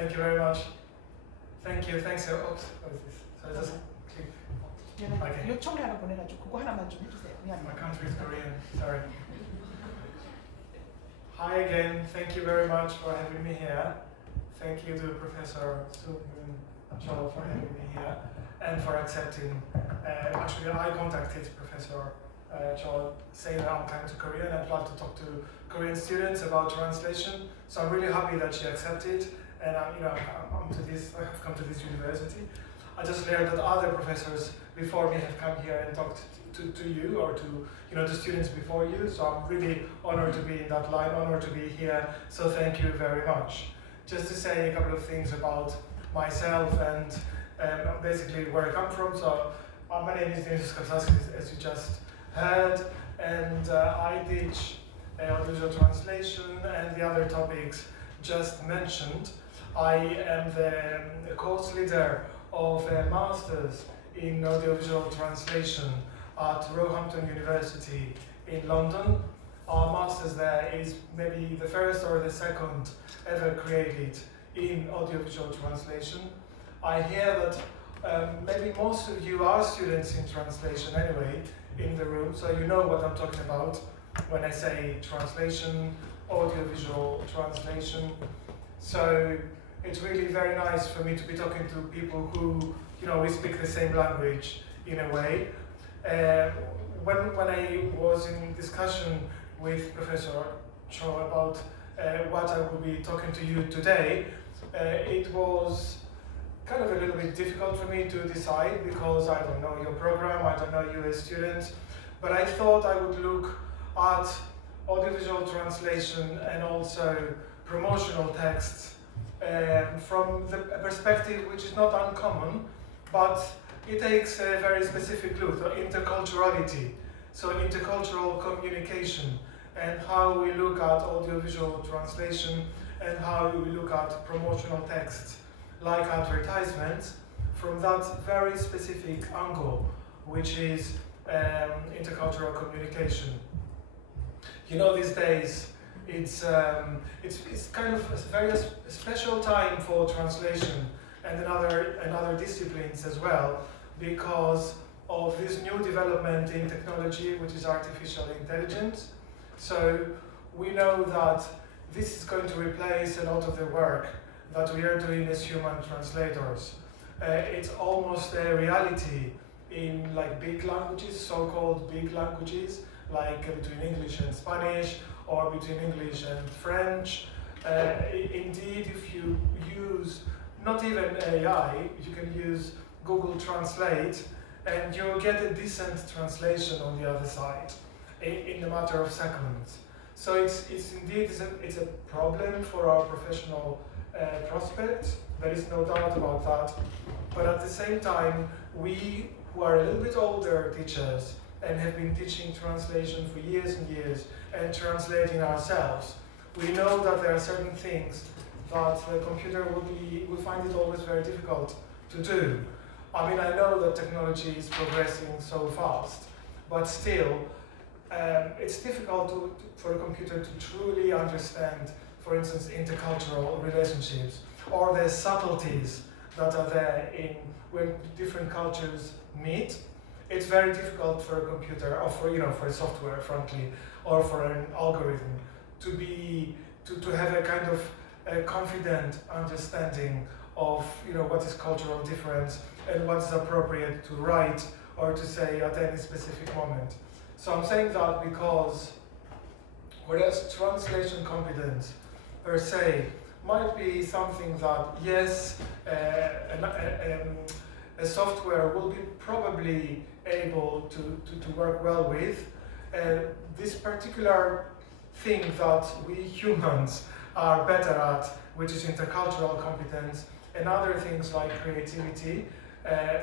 Thank you very much. Thank you. Thanks. Oops. What is this? So just click. Okay. 요청을 하나 보내가지고 그거 하나만 좀 해주세요. My country is Korean. Sorry. Hi again. Thank you very much for having me here. Thank you to Professor Cho for having me here and for accepting. Actually, I contacted Professor Cho saying that I'm coming to Korea and I'd love to talk to Korean students about translation. So I'm really happy that she accepted, and I've come to this university. I just learned that other professors before me have come here and talked to you or to the students before you. So I'm really honored to be in that line, honored to be here. So thank you very much. Just to say a couple of things about myself and basically where I come from. So my name is Dionysios Kapsaskis, as you just heard, and I teach audiovisual translation and the other topics just mentioned. I am the course leader of a master's in audiovisual translation at Roehampton University in London. Our master's there is maybe the first or the second ever created in audiovisual translation. I hear that maybe most of you are students in translation anyway in the room, so you know what I'm talking about when I say translation, audiovisual translation. So it's really very nice for me to be talking to people who, we speak the same language in a way. When I was in discussion with Professor Cho about what I will be talking to you today, it was kind of a little bit difficult for me to decide because I don't know your program, I don't know you as students, but I thought I would look at audiovisual translation and also promotional texts from the perspective which is not uncommon, but it takes a very specific look at interculturality, so intercultural communication, and how we look at audiovisual translation and how we look at promotional texts like advertisements from that very specific angle, which is intercultural communication. These days it's kind of a very special time for translation and other disciplines as well, because of this new development in technology, which is artificial intelligence. So we know that this is going to replace a lot of the work that we are doing as human translators. It's almost a reality in big languages, so-called big languages, like between English and Spanish, or between English and French. Indeed, if you use not even AI, you can use Google Translate, and you'll get a decent translation on the other side in a matter of seconds. So it's a problem for our professional prospects. There is no doubt about that. But at the same time, we who are a little bit older teachers and have been teaching translation for years and years and translating ourselves, we know that there are certain things that the computer will find it always very difficult to do. I mean, I know that technology is progressing so fast, but still, it's difficult for a computer to truly understand, for instance, intercultural relationships or the subtleties that are there in when different cultures meet. It's very difficult for a computer, or for a software, frankly, or for an algorithm to have a kind of a confident understanding of what is cultural difference and what is appropriate to write or to say at any specific moment. So I'm saying that because whereas translation competence per se might be something that, yes, a software will be probably able to work well with, this particular thing that we humans are better at, which is intercultural competence, and other things like creativity,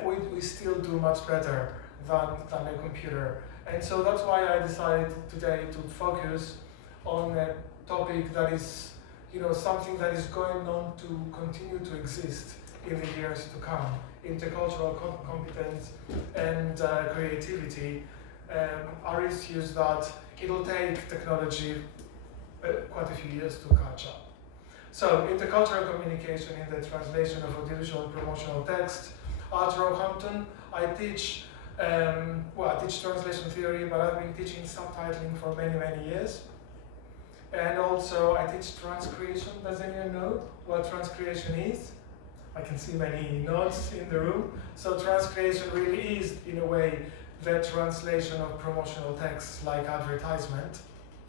we still do much better than a computer. And so that's why I decided today to focus on a topic that is, something that is going on to continue to exist in the years to come. Intercultural competence and creativity are issues that it'll take technology quite a few years to catch up. So, intercultural communication in the translation of audiovisual promotional text. At Roehampton, I teach translation theory, but I've been teaching subtitling for many, many years. And also I teach transcreation. Does anyone know what transcreation is? I can see many nods in the room. So transcreation really is, in a way, the translation of promotional texts like advertisement.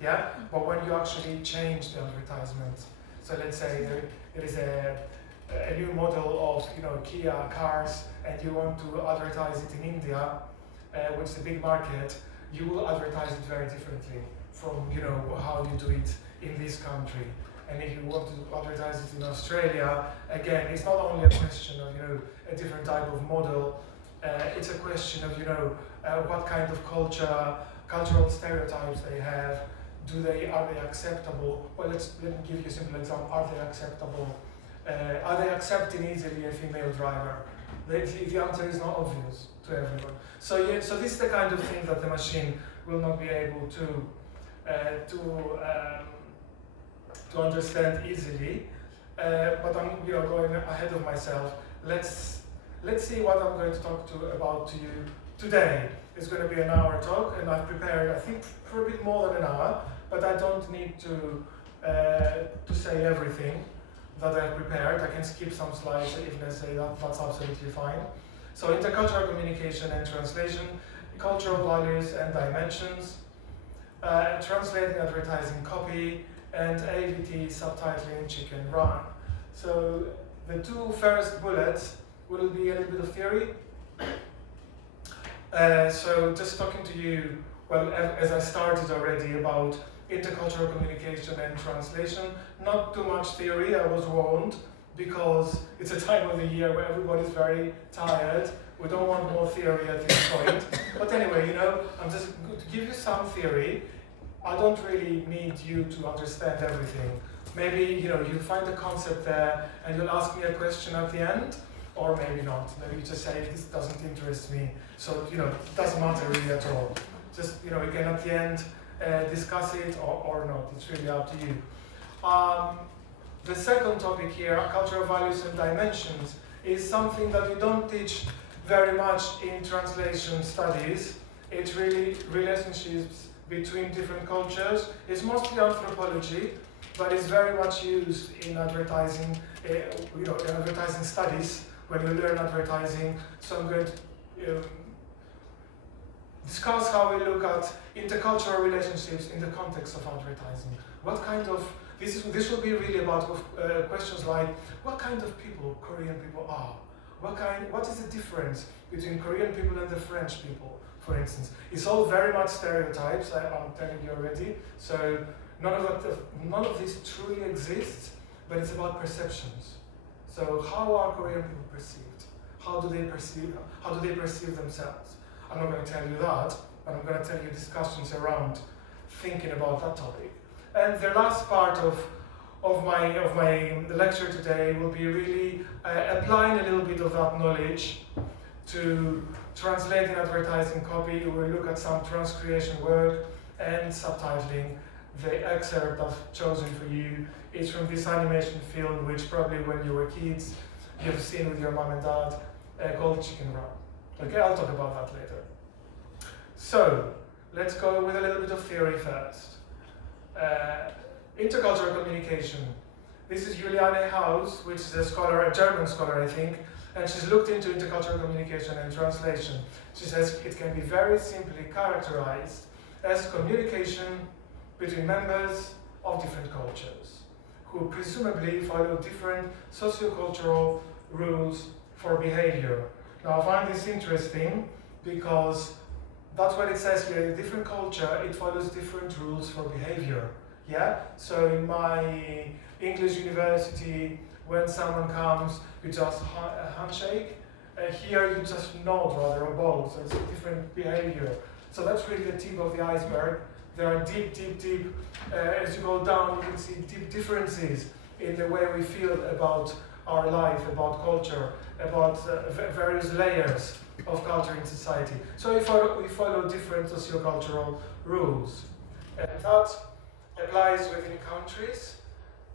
Yeah? But when you actually change the advertisement. So let's say there is a new model of Kia cars, and you want to advertise it in India, which is a big market, you will advertise it very differently from how you do it in this country. And if you want to advertise it in Australia, again, it's not only a question of a different type of model. It's a question of what kind of cultural stereotypes they have. Are they acceptable? Well, let me give you a simple example. Are they acceptable? Are they accepting easily a female driver? The answer is not obvious to everyone. So this is the kind of thing that the machine will not be able to understand easily. But I'm going ahead of myself. Let's see what I'm going to talk about to you today. It's going to be an hour talk, and I've prepared, I think, for a bit more than an hour. But I don't need to say everything that I've prepared. I can skip some slides if necessary. That's absolutely fine. So intercultural communication and translation, cultural values and dimensions, translating advertising copy, and AVT Subtitling Chiken Run. So the two first bullets will be a little bit of theory. So just talking to you, well, as I started already, about intercultural communication and translation. Not too much theory, I was warned, because it's a time of the year where everybody's very tired. We don't want more theory at this point. But anyway, I'm just going to give you some theory. I don't really need you to understand everything. Maybe, you find a concept there and you'll ask me a question at the end, or maybe not. Maybe you just say, this doesn't interest me. So, it doesn't matter really at all. Just, we can at the end discuss it or not. It's really up to you. The second topic here, cultural values and dimensions, is something that we don't teach very much in translation studies. It's really relationships between different cultures. It's mostly anthropology, but it's very much used in advertising, in advertising studies when you learn advertising. So I'm going to discuss how we look at intercultural relationships in the context of advertising. What kind of, this will be really about questions like, what kind of people Korean people are? What is the difference between Korean people and the French people, for instance? It's all very much stereotypes, I'm telling you already. So none of this truly exists, but it's about perceptions. So how are Korean people perceived? How do they perceive themselves? I'm not going to tell you that, but I'm going to tell you discussions around thinking about that topic. And the last part of my lecture today will be really applying a little bit of that knowledge to translating advertising copy. We'll look at some transcreation work and subtitling. The excerpt I've chosen for you is from this animation film, which probably when you were kids, you've seen with your mom and dad, called Chiken Run. Okay, I'll talk about that later. So, let's go with a little bit of theory first. Intercultural communication. This is Juliane Haus, which is a German scholar, I think, and she's looked into intercultural communication and translation. She says it can be very simply characterized as communication between members of different cultures, who presumably follow different sociocultural rules for behavior. Now I find this interesting because that's what it says here. In different culture, it follows different rules for behavior. Yeah? So in my English university, when someone comes, you just handshake. Here you just nod rather or both. So it's a different behavior. So that's really the tip of the iceberg. There are deep, as you go down, you can see deep differences in the way we feel about our life, about culture, about various layers of culture in society. So we follow different sociocultural rules. And that applies within countries,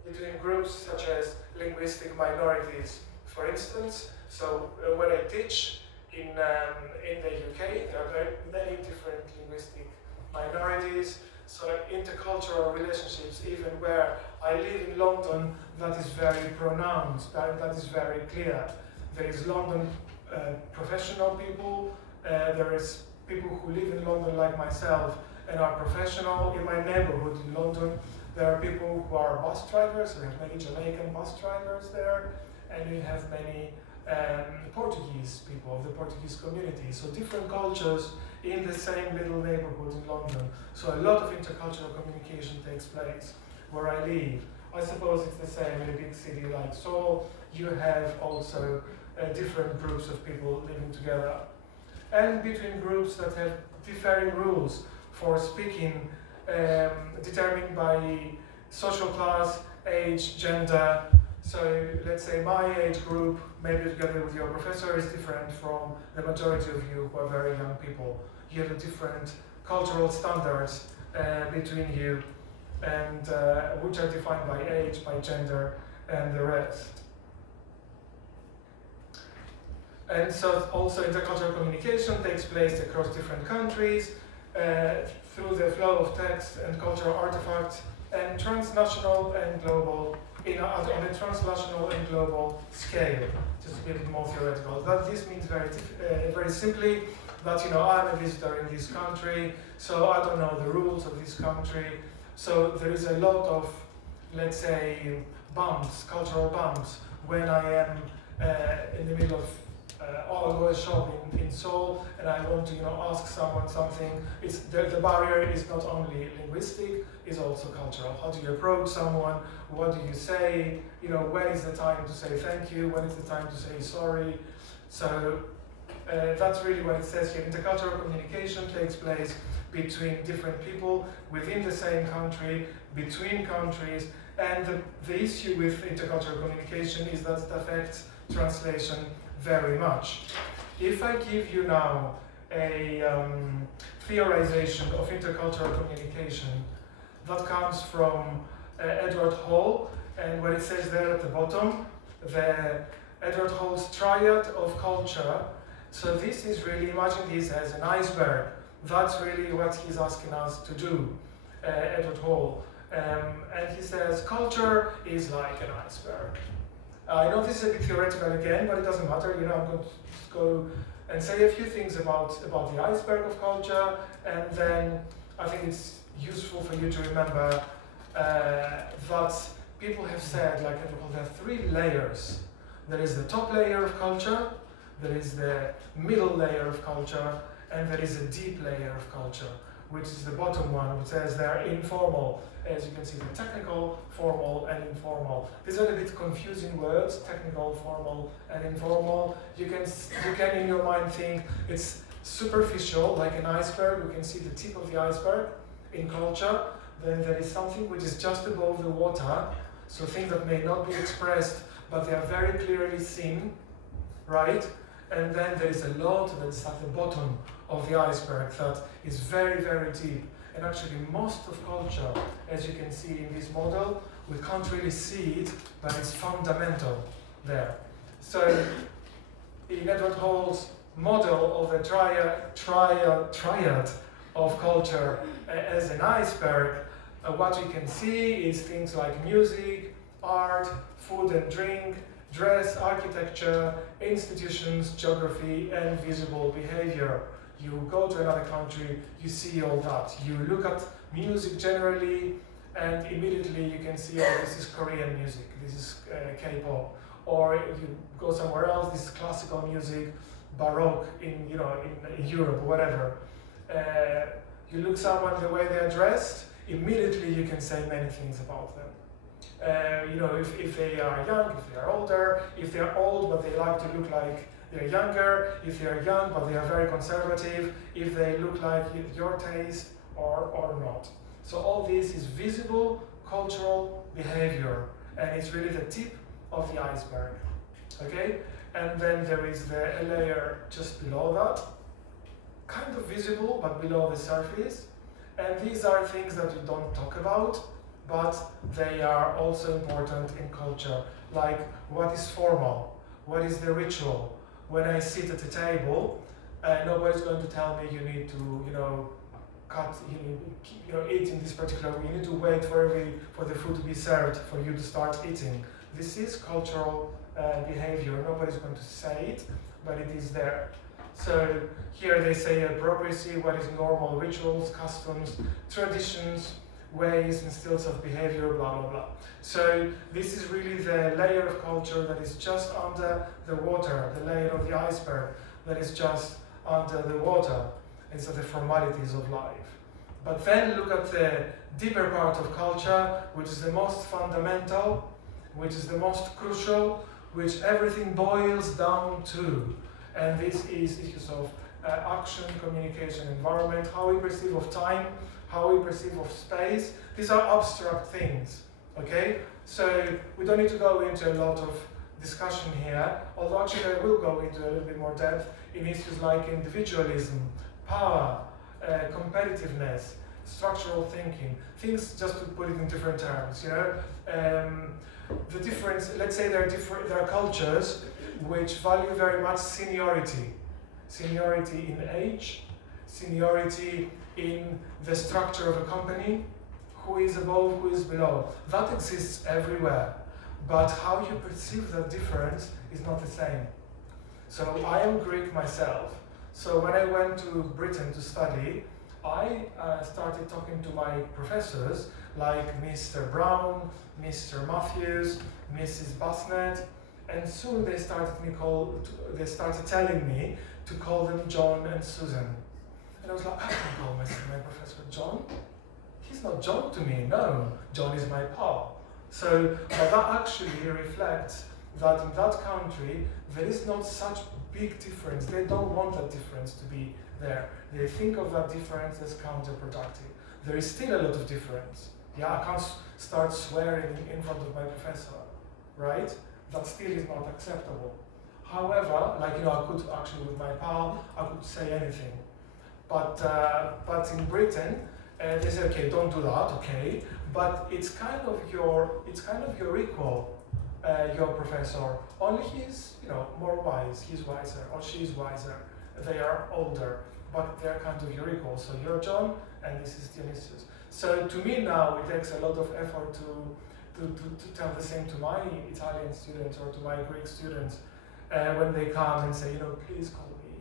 between groups such as linguistic minorities, for instance. So when I teach in the UK, there are very many different linguistic minorities. So intercultural relationships, even where I live in London, that is very pronounced, that is very clear. There is London professional people, there is people who live in London like myself and are professional. In my neighborhood in London, there are people who are bus drivers, we have many Jamaican bus drivers there, and we have many Portuguese people of the Portuguese community. So different cultures in the same little neighborhood in London. So a lot of intercultural communication takes place where I live. I suppose it's the same in a big city like Seoul. You have also different groups of people living together. And between groups that have differing rules for speaking, determined by social class, age, gender. So let's say my age group, maybe together with your professor, is different from the majority of you who are very young people. You have a different cultural standards between you, and which are defined by age, by gender, and the rest. And so also intercultural communication takes place across different countries through the flow of text and cultural artifacts, and transnational and global, on a transnational and global scale, just to be a bit more theoretical. That this means very simply that I'm a visitor in this country, so I don't know the rules of this country. So there is a lot of, let's say, bumps, cultural bumps, when I am in the middle of I'll go a shop in Seoul and I want to ask someone something. It's the barrier is not only linguistic, it's also cultural. How do you approach someone? What do you say? When is the time to say thank you? When is the time to say sorry? So that's really what it says here. Intercultural communication takes place between different people within the same country, between countries, and the issue with intercultural communication is that it affects translation very much. If I give you now a theorization of intercultural communication that comes from Edward Hall, and what it says there at the bottom, the Edward Hall's triad of culture. So this is really, imagine this as an iceberg. That's really what he's asking us to do, Edward Hall. And he says culture is like an iceberg. I know this is a bit theoretical again, but it doesn't matter. I'm going to just go and say a few things about the iceberg of culture, and then I think it's useful for you to remember that people have said, there are three layers. There is the top layer of culture, there is the middle layer of culture, and there is a deep layer of culture, which is the bottom one, which says they're informal. As you can see, the technical, formal, and informal. These are a bit confusing words, technical, formal, and informal. You can in your mind think it's superficial, like an iceberg. You can see the tip of the iceberg in culture. Then there is something which is just above the water, so things that may not be expressed, but they are very clearly seen, right? And then there is a lot that's at the bottom of the iceberg that is very, very deep. And actually most of culture, as you can see in this model, we can't really see it, but it's fundamental there. So in Edward Hall's model of the triad of culture as an iceberg, what you can see is things like music, art, food and drink, dress, architecture, institutions, geography, and visible behavior. You go to another country, you see all that. You look at music generally, and immediately you can see, oh, this is Korean music, this is K-pop. Or if you go somewhere else, this is classical music, Baroque in Europe, whatever. You look someone the way they are dressed, immediately you can say many things about them. If they are young, if they are older, if they are old but they like to look like they're younger, if they are young but they are very conservative, if they look like your taste or not. So all this is visible cultural behavior, and it's really the tip of the iceberg. Okay? And then there is a layer just below that, kind of visible but below the surface. And these are things that we don't talk about. but they are also important in culture. Like, what is formal? What is the ritual? When I sit at a table, nobody's going to tell me you need to, eat in this particular way. You need to wait for the food to be served for you to start eating. This is cultural behavior. Nobody's going to say it, but it is there. So here they say appropriacy, what is normal, rituals, customs, traditions, ways and styles of behavior, blah, blah, blah. So this is really the layer of culture that is just under the water, the layer of the iceberg that is just under the water. It's the formalities of life. But then look at the deeper part of culture, which is the most fundamental, which is the most crucial, which everything boils down to. And this is issues of action, communication, environment, how we perceive of time, how we perceive of space. These are abstract things, okay? So we don't need to go into a lot of discussion here, although actually I will go into a little bit more depth in issues like individualism, power, competitiveness, structural thinking, things just to put it in different terms, the difference, let's say there are cultures which value very much seniority in age, seniority in the structure of a company, who is above, who is below. That exists everywhere, but how you perceive that difference is not the same. So I am Greek myself, so when I went to Britain to study, I started talking to my professors like Mr. Brown, Mr. Matthews, Mrs. Basnet, and soon they started telling me to call them John and Susan. And I was like, I can't call my professor John. He's not John to me, no. John is my pal. So that actually reflects that in that country there is not such big difference. They don't want that difference to be there. They think of that difference as counterproductive. There is still a lot of difference. Yeah, I can't start swearing in front of my professor, right? That still is not acceptable. However, I could actually with my pal, I could say anything. But in Britain, they say, okay, don't do that, okay. But it's kind of your equal, your professor. Only he's more wise, he's wiser, or she's wiser. They are older, but they're kind of your equal. So you're John, and this is Dionysios. So to me now, it takes a lot of effort to tell the same to my Italian students or to my Greek students when they come and say, please call me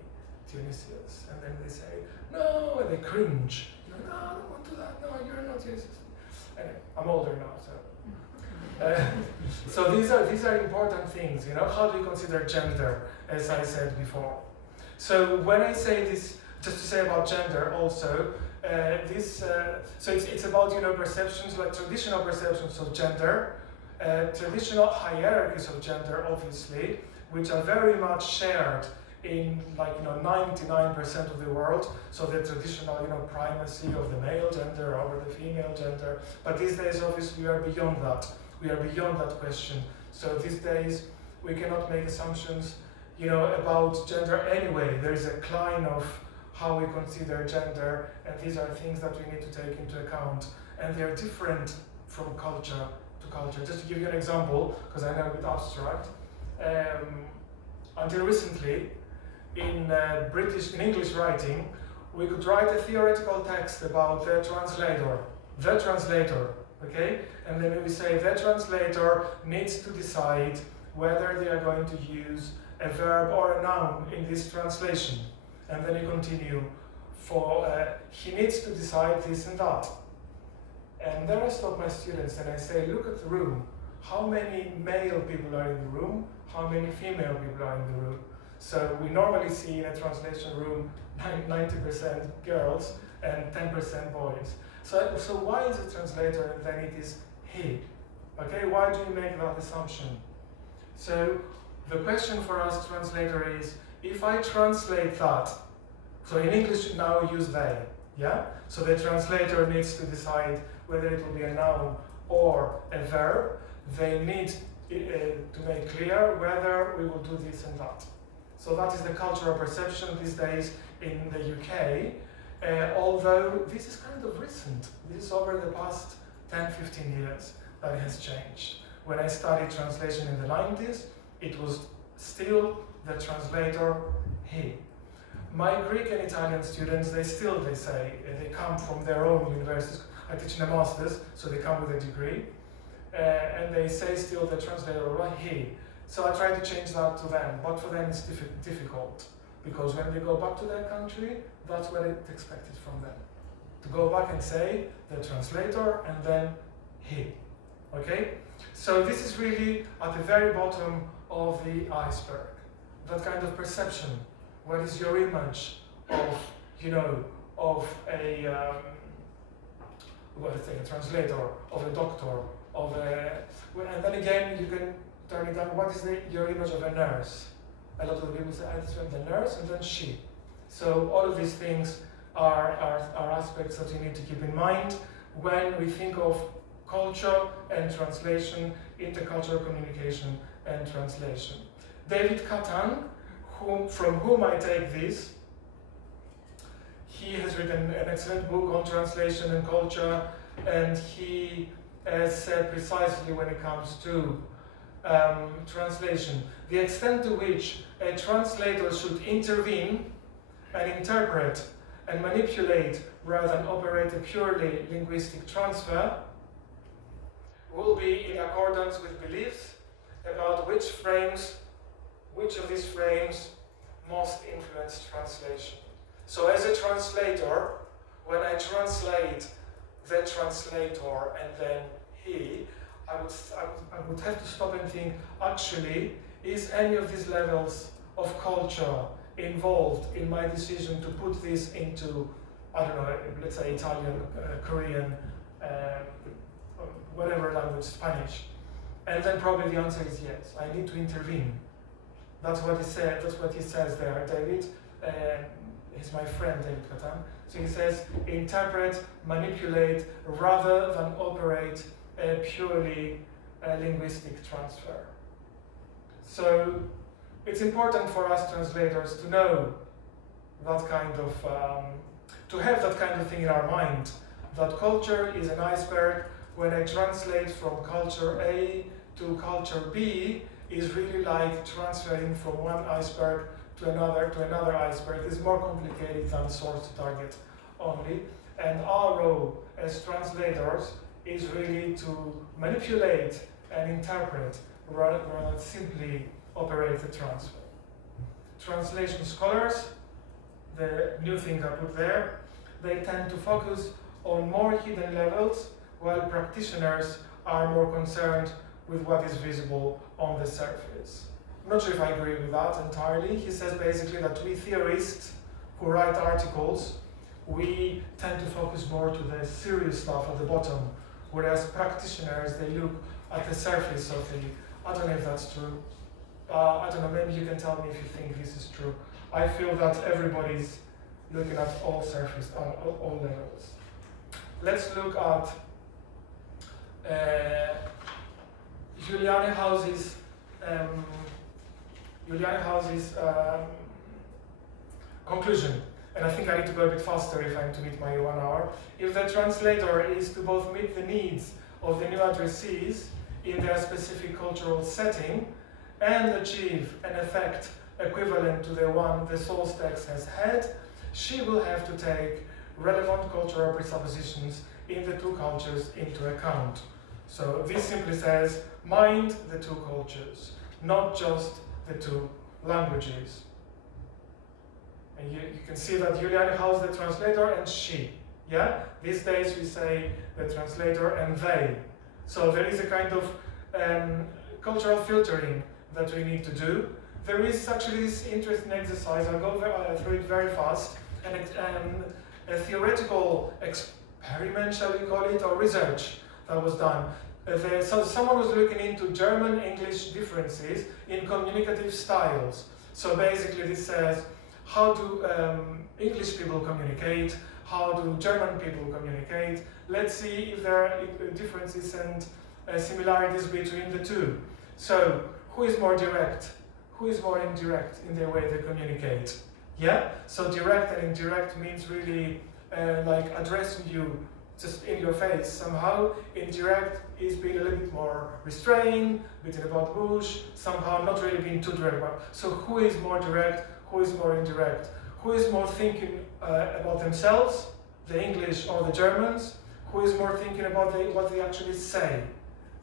Dionysios. And then they say, no, and they cringe. No, I don't want to do that. No, you're not Dionysios. Anyway, I'm older now, so. So these are important things. How do you consider gender, as I said before? So when I say this, just to say about gender also, so it's about perceptions, like traditional perceptions of gender, traditional hierarchies of gender, obviously, which are very much shared in 99% of the world. So the traditional primacy of the male gender over the female gender. But these days, obviously, we are beyond that. We are beyond that question. So these days, we cannot make assumptions about gender anyway. There is a decline of how we consider gender, and these are things that we need to take into account. And they are different from culture to culture. Just to give you an example, because I know a bit abstract, until recently, in English writing, we could write a theoretical text about the translator, okay? And then we say the translator needs to decide whether they are going to use a verb or a noun in this translation. And then you continue he needs to decide this and that. And then I stop my students and I say, look at the room. How many male people are in the room? How many female people are in the room? So we normally see in a translation room 90% girls and 10% boys. So why is it translator and then it is he? Okay, why do you make that assumption? So the question for us translator is, if I translate that, so in English now we use they, yeah? So the translator needs to decide whether it will be a noun or a verb. They need to make clear whether we will do this and that. So that is the cultural perception these days in the UK, although this is kind of recent. This is over the past 10, 15 years that has changed. When I studied translation in the 90s, it was still the translator, he. My Greek and Italian students, they say, they come from their own universities. I teach in a master's, so they come with a degree. And they say still the translator, right, he. So I try to change that to them, but for them it's difficult. Because when they go back to their country, that's what it's expected from them. To go back and say the translator and then he. Okay? So this is really at the very bottom of the iceberg. That kind of perception. What is your image of, of a translator, of a doctor, of a, and then again you can turn it down. What is your image of a nurse? A lot of people say, I just went the nurse and then she. So all of these things are aspects that you need to keep in mind when we think of culture and translation, intercultural communication and translation. David Katan, from whom I take this, he has written an excellent book on translation and culture, and he has said precisely when it comes to translation, the extent to which a translator should intervene and interpret and manipulate rather than operate a purely linguistic transfer will be in accordance with beliefs about which of these frames most influence translation. So as a translator, when I translate the translator and then he, I would have to stop and think, actually, is any of these levels of culture involved in my decision to put this into, I don't know, let's say Italian, Korean, whatever language, Spanish? And then probably the answer is yes, I need to intervene. That's what he said. That's what he says there, David. He's my friend, David Katan. So he says, interpret, manipulate, rather than operate a purely linguistic transfer. So it's important for us translators to know that kind of, to have that kind of thing in our mind, that culture is an iceberg. When I translate from culture A to culture B, is really like transferring from one iceberg to another iceberg. It's more complicated than source to target only. And our role as translators is really to manipulate and interpret rather than simply operate the transfer. Translation scholars, the new thing I put there, they tend to focus on more hidden levels, while practitioners are more concerned with what is visible on the surface. I'm not sure if I agree with that entirely. He says basically that we theorists who write articles, we tend to focus more to the serious stuff at the bottom, whereas practitioners, they look at the surface of the, I don't know if that's true. I don't know, maybe you can tell me if you think this is true. I feel that everybody's looking at all surface, all levels. Let's look at Juliane House's conclusion, and I think I need to go a bit faster if I'm to meet my 1 hour. If the translator is to both meet the needs of the new addressees in their specific cultural setting and achieve an effect equivalent to the one the source text has had, she will have to take relevant cultural presuppositions in the two cultures into account. So this simply says, mind the two cultures, not just the two languages. And you can see that Juliane House, the translator, and she. Yeah? These days we say the translator and they. So there is a kind of cultural filtering that we need to do. There is actually this interesting exercise, I'll go through it very fast, and a theoretical experiment, shall we call it, or research that was done. So someone was looking into German-English differences in communicative styles. So basically this says, how do English people communicate? How do German people communicate? Let's see if there are differences and similarities between the two. So, who is more direct? Who is more indirect in the way they communicate? Yeah? So direct and indirect means really like addressing you just in your face somehow. Indirect is being a little bit more restrained, beating about the bush, somehow not really being too direct. So who is more direct, who is more indirect? Who is more thinking about themselves, the English or the Germans? Who is more thinking about what they actually say,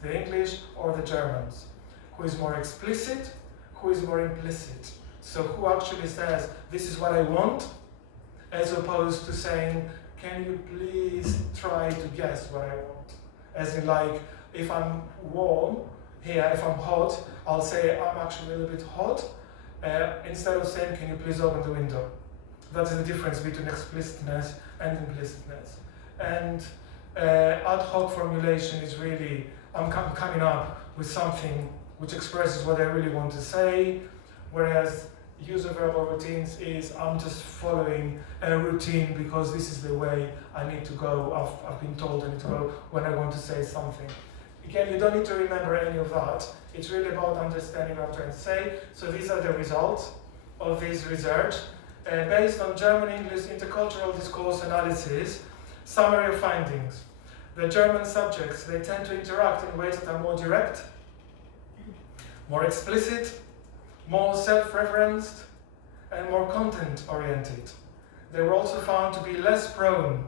the English or the Germans? Who is more explicit, who is more implicit? So who actually says, this is what I want, as opposed to saying, can you please try to guess what I want? As in, like, if I'm warm here, if I'm hot, I'll say I'm actually a little bit hot, instead of saying, can you please open the window? That is the difference between explicitness and implicitness. And ad hoc formulation is really, I'm coming up with something which expresses what I really want to say, whereas use of verbal routines is I'm just following a routine because this is the way I need to go. I've been told I need to go when I want to say something. Again, you don't need to remember any of that. It's really about understanding what I'm trying to say. So these are the results of this research. Based on German-English intercultural discourse analysis, summary of findings. The German subjects, they tend to interact in ways that are more direct, more explicit, more self-referenced, and more content-oriented. They were also found to be less prone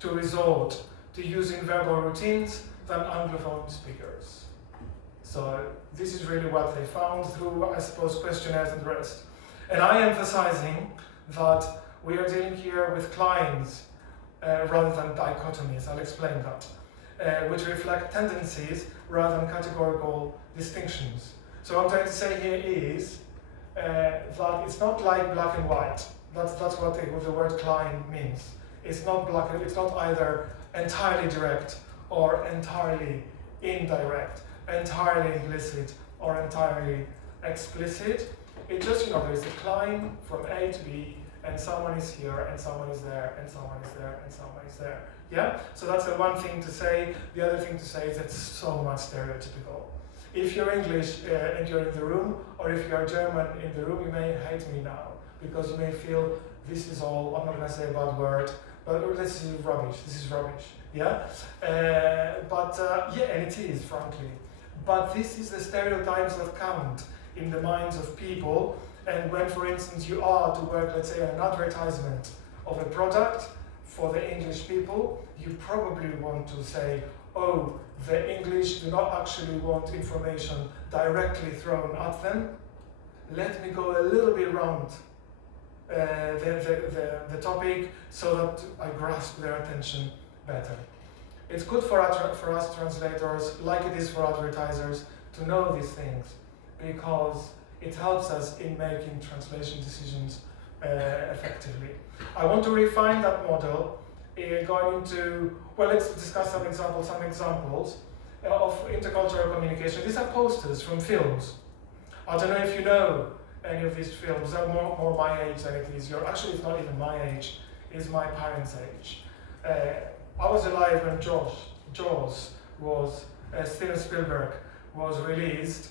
to resort to using verbal routines than Anglophone speakers. So this is really what they found through, I suppose, questionnaires and the rest. And I am emphasizing that we are dealing here with clients rather than dichotomies. I'll explain that, which reflect tendencies rather than categorical distinctions. So what I'm trying to say here is that it's not like black and white. That's what the word client means. It's not black. It's not either entirely direct or entirely indirect, entirely implicit or entirely explicit. It just, there's a climb from A to B, and someone is here, and someone is there, and someone is there, and someone is there. Yeah? So that's the one thing to say. The other thing to say is it's so much stereotypical. If you're English and you're in the room, or if you're German in the room, you may hate me now, because you may feel this is all, I'm not going to say a bad word, but this is rubbish, yeah? And it is, frankly. But this is the stereotypes that count in the minds of people, and when, for instance, you are to work, let's say, on an advertisement of a product for the English people, you probably want to say, oh, the English do not actually want information directly thrown at them. Let me go a little bit around the topic so that I grasp their attention better. It's good for us translators, like it is for advertisers, to know these things, because it helps us in making translation decisions effectively. I want to refine that model going into, let's discuss some examples of intercultural communication. These are posters from films. I don't know if you know any of these films. They're more my age than it is your. Actually, it's not even my age. It's my parents' age. I was alive when Jaws was, Steven Spielberg was released.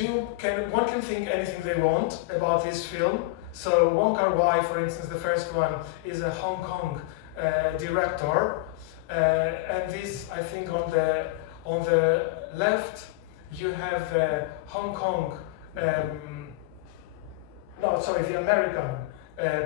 One can think anything they want about this film. So Wong Kar-wai, for instance, the first one, is a Hong Kong director, and this, I think, on the left you have the Hong Kong, the American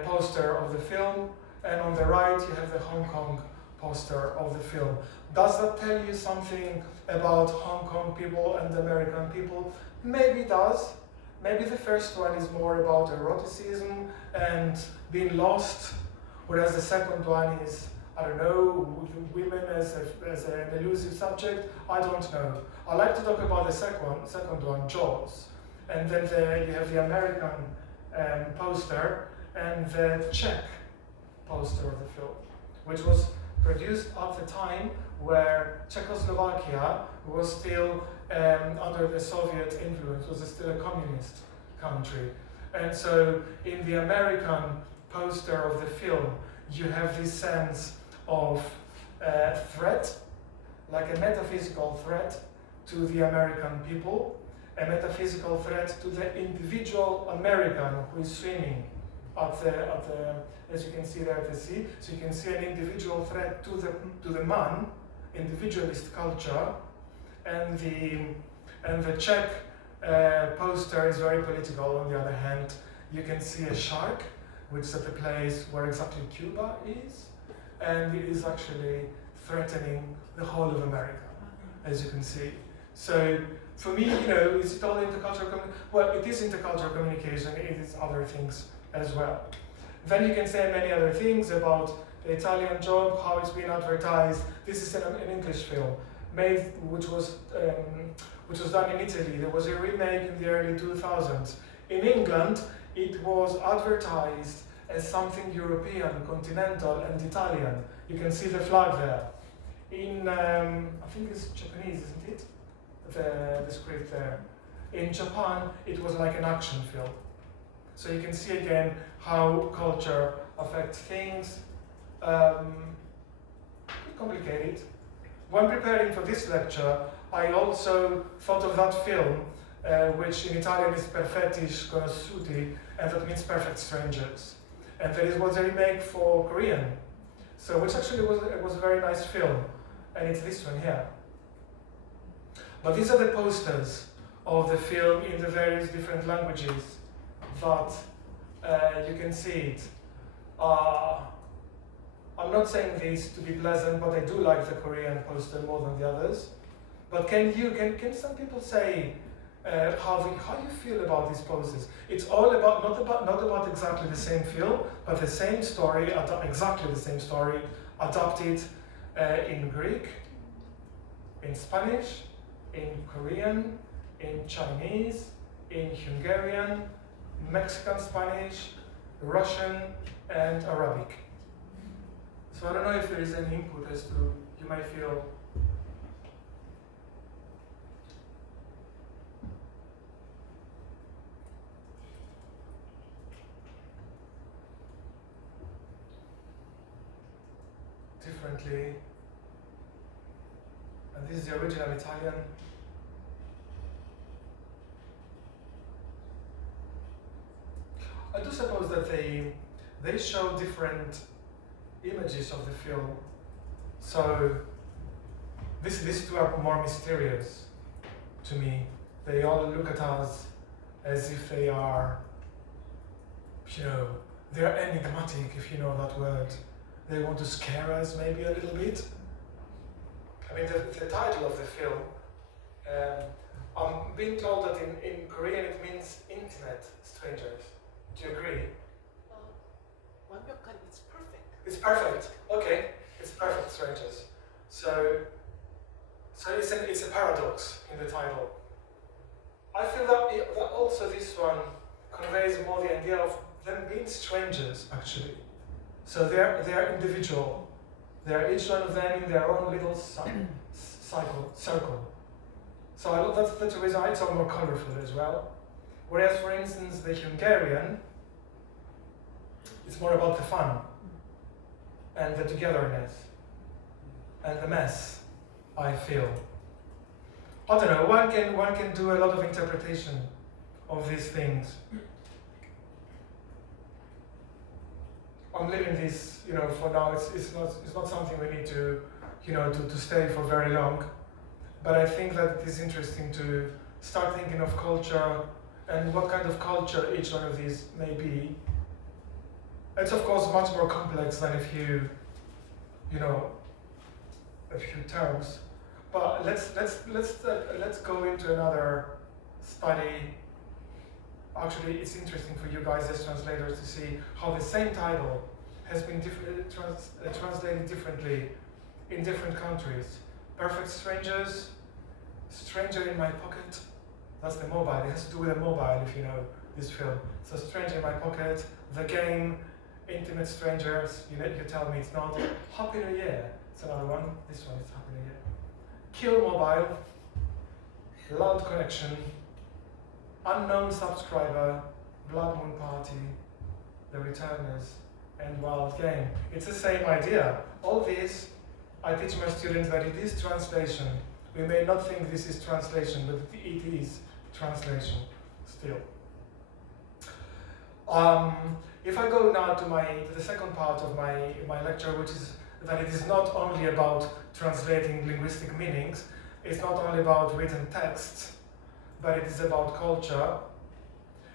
poster of the film, and on the right you have the Hong Kong poster of the film. Does that tell you something about Hong Kong people and American people? Maybe it does. Maybe the first one is more about eroticism and being lost, whereas the second one is, I don't know, women as an elusive subject. I don't know. I like to talk about the second one, Jaws. And then you have the American poster and the Czech poster of the film, which was produced at the time where Czechoslovakia was still under the Soviet influence, was still a communist country. And so in the American poster of the film, you have this sense of threat, like a metaphysical threat to the American people, a metaphysical threat to the individual American who is swimming as you can see there at the sea. So you can see an individual threat to the man, individualist culture, and the Czech poster is very political. On the other hand, you can see a shark, which is at the place where exactly Cuba is, and it is actually threatening the whole of America, as you can see. So for me, is it all intercultural? Well, it is intercultural communication. It is other things as well. Then you can say many other things about the Italian job, how it's been advertised. This is an English film made, which was done in Italy. There was a remake in the early 2000s. In England, it was advertised as something European, continental, and Italian. You can see the flag there. In, I think it's Japanese, isn't it? The script there. In Japan, it was like an action film. So you can see again how culture affects things. Complicated. When preparing for this lecture, I also thought of that film, which in Italian is Perfetti Sconosciuti, and that means Perfect Strangers. And there was a remake for Korean, so which actually was a very nice film, and it's this one here. But these are the posters of the film in the various different languages that you can see it. I'm not saying this to be pleasant, but I do like the Korean poster more than the others. But can some people say how you feel about these posters? It's all about not about exactly the same film, but the same story, exactly the same story, adapted in Greek, in Spanish, in Korean, in Chinese, in Hungarian, Mexican Spanish, Russian, and Arabic. So I don't know if there is any input as to you might feel. Differently. And this is the original Italian. I do suppose that they show different images of the film. So these two are more mysterious to me. They all look at us as if they are, they are enigmatic, if you know that word. They want to scare us maybe a little bit. I mean, the title of the film, I'm being told that in Korean it means intimate strangers. Do you agree? 완벽한, it's perfect. It's perfect. Okay, it's perfect strangers. So it's a paradox in the title. I feel that also this one conveys more the idea of them being strangers, actually. So they're individual. They're each one of them in their own little circle. So that's the reason it's all more colorful as well. Whereas, for instance, the Hungarian, it's more about the fun and the togetherness and the mess, I feel. I don't know, one can do a lot of interpretation of these things. I'm leaving this, for now. It's not something we need to, to stay for very long. But I think that it is interesting to start thinking of culture and what kind of culture each one of these may be. It's of course much more complex than a few terms. But let's go into another study. Actually, it's interesting for you guys as translators to see how the same title has been translated differently in different countries. Perfect Strangers, Stranger in My Pocket, that's the mobile. It has to do with a mobile, if you know this film. So Stranger in My Pocket, The Game, Intimate Strangers, you tell me it's not. Happy New Year, it's another one. This one is Happy New Year. Kill Mobile, Loud Connection, Unknown Subscriber, Blood Moon Party, The Returners, and Wild Game. It's the same idea. All these, I teach my students that it is translation. We may not think this is translation, but it is translation still. If I go now to the second part of my lecture, which is that it is not only about translating linguistic meanings, it's not only about written texts, but it is about culture.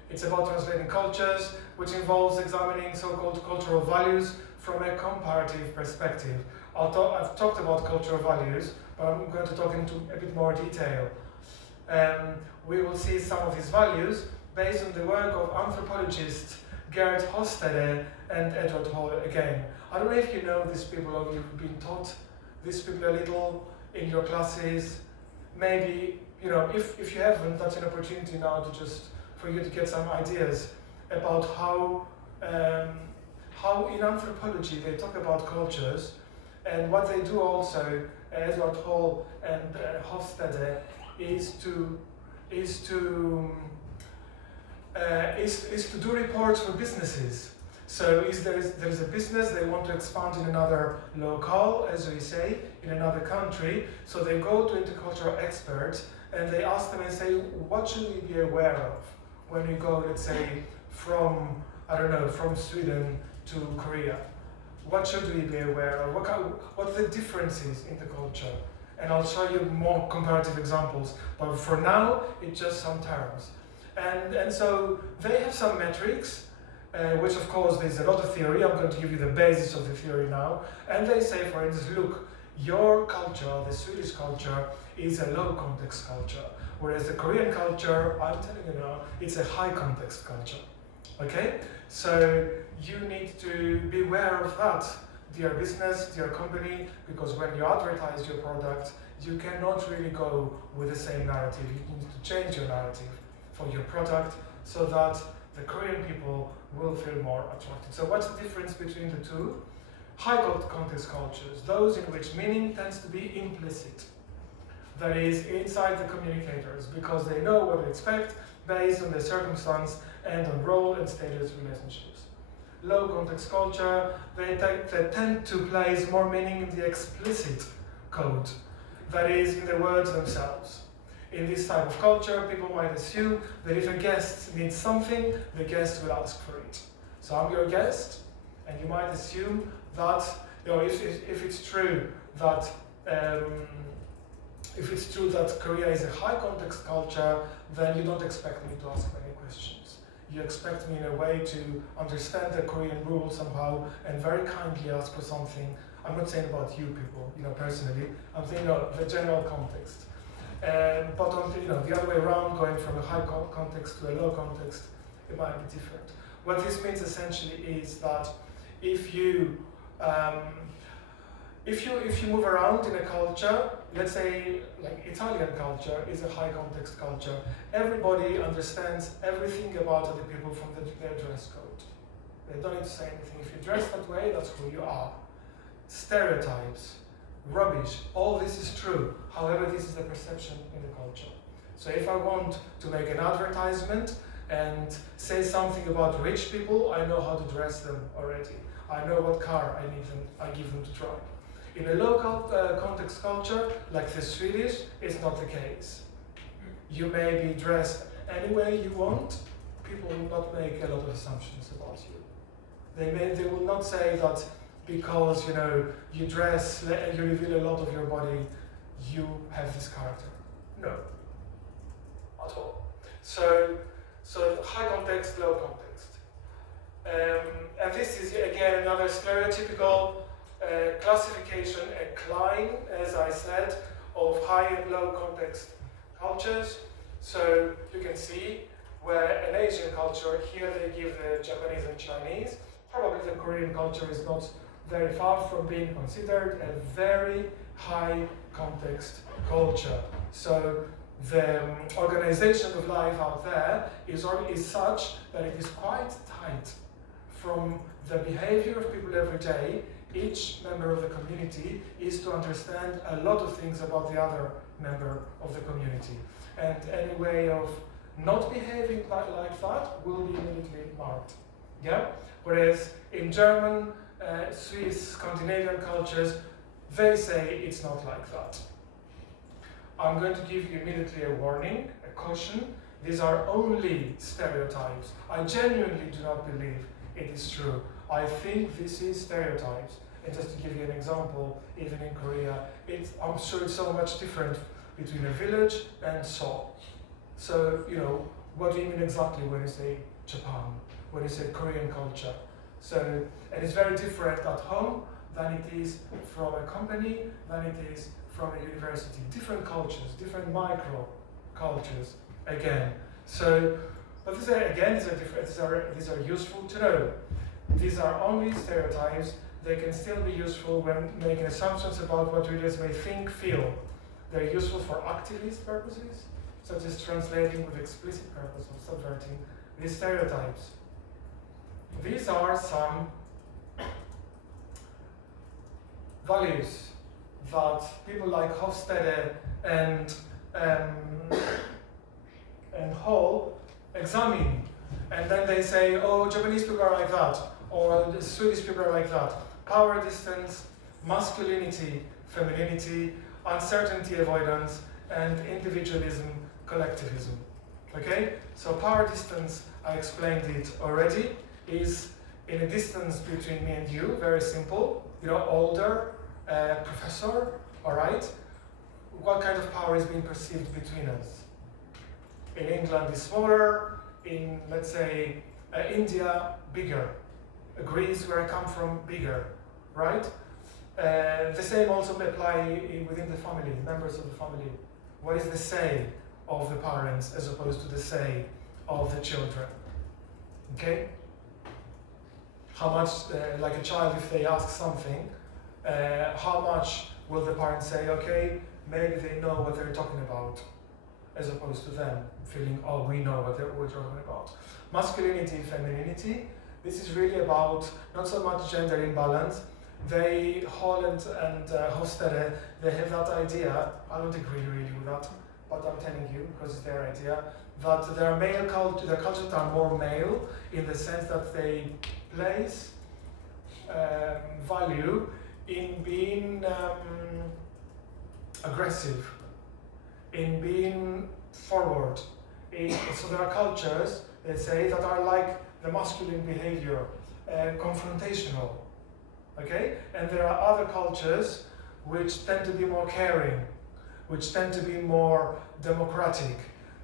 It's about translating cultures, which involves examining so-called cultural values from a comparative perspective. I've talked about cultural values, but I'm going to talk into a bit more detail. We will see some of these values based on the work of anthropologists Gerd Hofstede and Edward Hall again. I don't know if you know these people or you've been taught these people a little in your classes. Maybe, you know, if you haven't, that's an opportunity now to just for you to get some ideas about how in anthropology they talk about cultures, and what they do also, Edward Hall and Hofstede, is to do reports for businesses. So there is a business, they want to expand in another locale, as we say, in another country. So they go to intercultural experts and they ask them and say, what should we be aware of when we go, let's say, from Sweden to Korea? What should we be aware of? What are the differences in the culture? And I'll show you more comparative examples. But for now, it's just some terms. And so they have some metrics, which of course there's a lot of theory. I'm going to give you the basis of the theory now. And they say, for instance, look, your culture, the Swedish culture, is a low context culture. Whereas the Korean culture, I'm telling you now, it's a high context culture. Okay? So you need to be aware of that, dear business, dear company, because when you advertise your product, you cannot really go with the same narrative. You need to change your narrative for your product so that the Korean people will feel more attracted. So what's the difference between the two? High context cultures, those in which meaning tends to be implicit. That is, inside the communicators, because they know what to expect based on their circumstance and on role and status relationships. Low context culture, they tend to place more meaning in the explicit code, that is, in the words themselves. In this type of culture, people might assume that if a guest needs something, the guest will ask for it. So I'm your guest, and you might assume that, you know, if it's true that Korea is a high context culture, then you don't expect me to ask many questions. You expect me in a way to understand the Korean rules somehow and very kindly ask for something. I'm not saying about you people, you know, personally. I'm saying, the general context. But on the other way around, going from a high context to a low context, it might be different. What this means essentially is that if you move around in a culture, let's say like Italian culture is a high context culture, everybody understands everything about other people from their dress code. They don't need to say anything. If you dress that way, that's who you are. Stereotypes, rubbish, all this is true. However, this is the perception in the culture. So if I want to make an advertisement and say something about rich people, I know how to dress them already. I know what car I give them to drive. In a local context culture, like the Swedish, it's not the case. You may be dressed any way you want. People will not make a lot of assumptions about you. They will not say that because you dress and you reveal a lot of your body, you have this character. No, at all. So high context, low context, and this is again another stereotypical classification, a climb, as I said, of high and low context cultures. So you can see where an Asian culture, here they give the Japanese and Chinese. Probably the Korean culture is not very far from being considered a very high context culture. So the organization of life out there is such that it is quite tight. From the behavior of people every day, each member of the community is to understand a lot of things about the other member of the community. And any way of not behaving like that will be immediately marked. Yeah? Whereas in German, Swiss, Scandinavian cultures, they say it's not like that. I'm going to give you immediately a warning, a caution. These are only stereotypes. I genuinely do not believe it is true. I think this is stereotypes. And just to give you an example, even in Korea, I'm sure it's so much different between a village and Seoul. So, what do you mean exactly when you say Japan, when you say Korean culture? So, and it's very different at home than it is from a company, than it is from a university. Different cultures, different micro cultures, again. So, but these are useful to know. These are only stereotypes. They can still be useful when making assumptions about what readers may think, feel. They're useful for activist purposes, such as translating with explicit purpose of subverting these stereotypes. These are some values that people like Hofstede and Hall examine, and then they say, oh, Japanese people are like that, or the Swedish people are like that. Power distance, masculinity, femininity, uncertainty avoidance, and individualism, collectivism. Okay? So power distance, I explained it already, is in a distance between me and you, very simple. Older, professor, all right? What kind of power is being perceived between us? In England, it's smaller. In, let's say, India, bigger. Greece, where I come from, bigger, right? The same also apply within the family, members of the family. What is the say of the parents as opposed to the say of the children? Okay? How much, like a child, if they ask something, how much will the parents say, okay, maybe they know what they're talking about, as opposed to them feeling, oh, we know what we're talking about. Masculinity, femininity, this is really about not so much gender imbalance. Holland and Hofstede, they have that idea, I don't agree really with that, but I'm telling you, because it's their idea, that their cultures are more male in the sense that they place value in being aggressive, in being forward. So there are cultures, they say, that are like the masculine behavior, confrontational. Okay? And there are other cultures which tend to be more caring, which tend to be more democratic,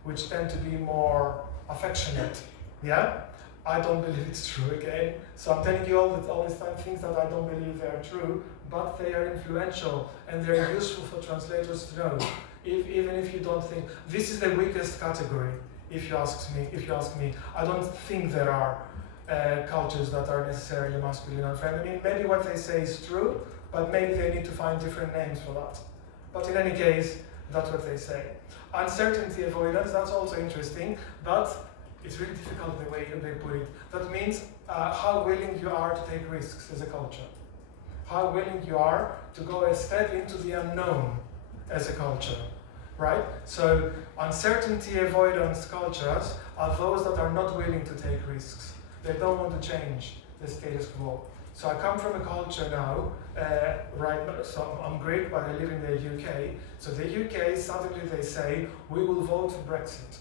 which tend to be more affectionate. Yeah? I don't believe it's true, again. So I'm telling you all these things that I don't believe they are true, but they are influential and they're useful for translators to know. Even if you don't think, this is the weakest category, if you ask me. I don't think there are cultures that are necessarily masculine and feminine. Maybe what they say is true, but maybe they need to find different names for that. But in any case, that's what they say. Uncertainty avoidance, that's also interesting, but it's really difficult the way they put it. That means how willing you are to take risks as a culture. How willing you are to go a step into the unknown as a culture, right? So uncertainty avoidance cultures are those that are not willing to take risks. They don't want to change the status quo. So I come from a culture now, right now, so I'm Greek, but I live in the UK. So the UK, suddenly they say, we will vote for Brexit.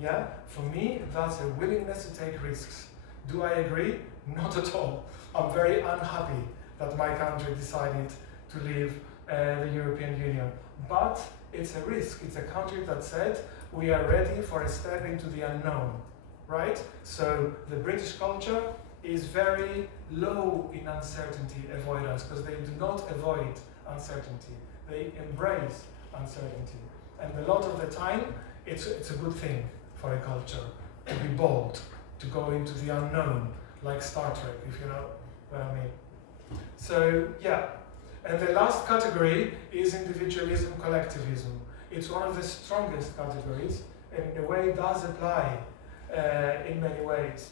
Yeah? For me, that's a willingness to take risks. Do I agree? Not at all. I'm very unhappy that my country decided to leave the European Union. But it's a risk. It's a country that said, we are ready for a step into the unknown. Right? So the British culture is very low in uncertainty avoidance because they do not avoid uncertainty. They embrace uncertainty. And a lot of the time, it's a good thing for a culture to be bold, to go into the unknown, like Star Trek, if you know what I mean. So, yeah. And the last category is individualism, collectivism. It's one of the strongest categories, and in a way it does apply in many ways.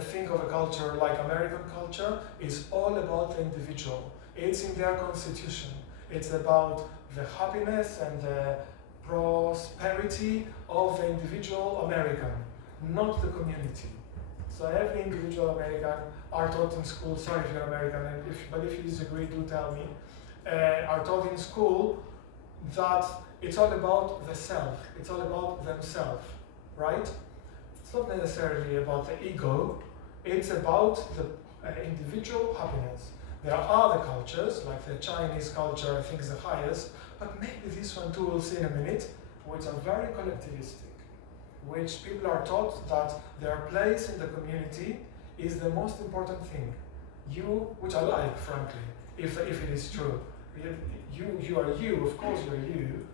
Think of a culture like American culture is all about the individual. It's in their constitution. It's about the happiness and the prosperity of the individual American, not the community. So every individual American are taught in school, sorry if you're American, but if you disagree, do tell me, are taught in school that it's all about the self, it's all about themselves. right? It's not necessarily about the ego, it's about the individual happiness. There are other cultures, like the Chinese culture, I think is the highest, but maybe this one too we'll see in a minute, which are very collectivistic, which people are taught that their place in the community is the most important thing. You, which I like, frankly, if it is true. You are you, of course you're you,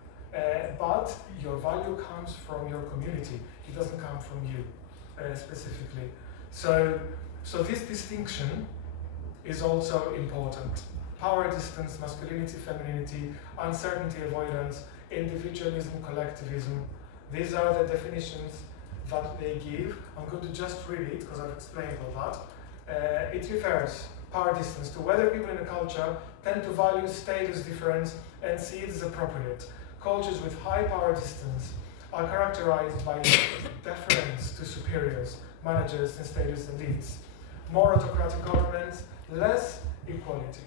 but your value comes from your community. It doesn't come from you specifically. So this distinction is also important. Power distance, masculinity, femininity, uncertainty avoidance, individualism, collectivism. These are the definitions that they give. I'm going to just read it because I've explained all that. It refers, power distance, to whether people in a culture tend to value status difference and see it as appropriate. Cultures with high power distance are characterized by deference to superiors, managers, and status elites. More autocratic governments, less equality.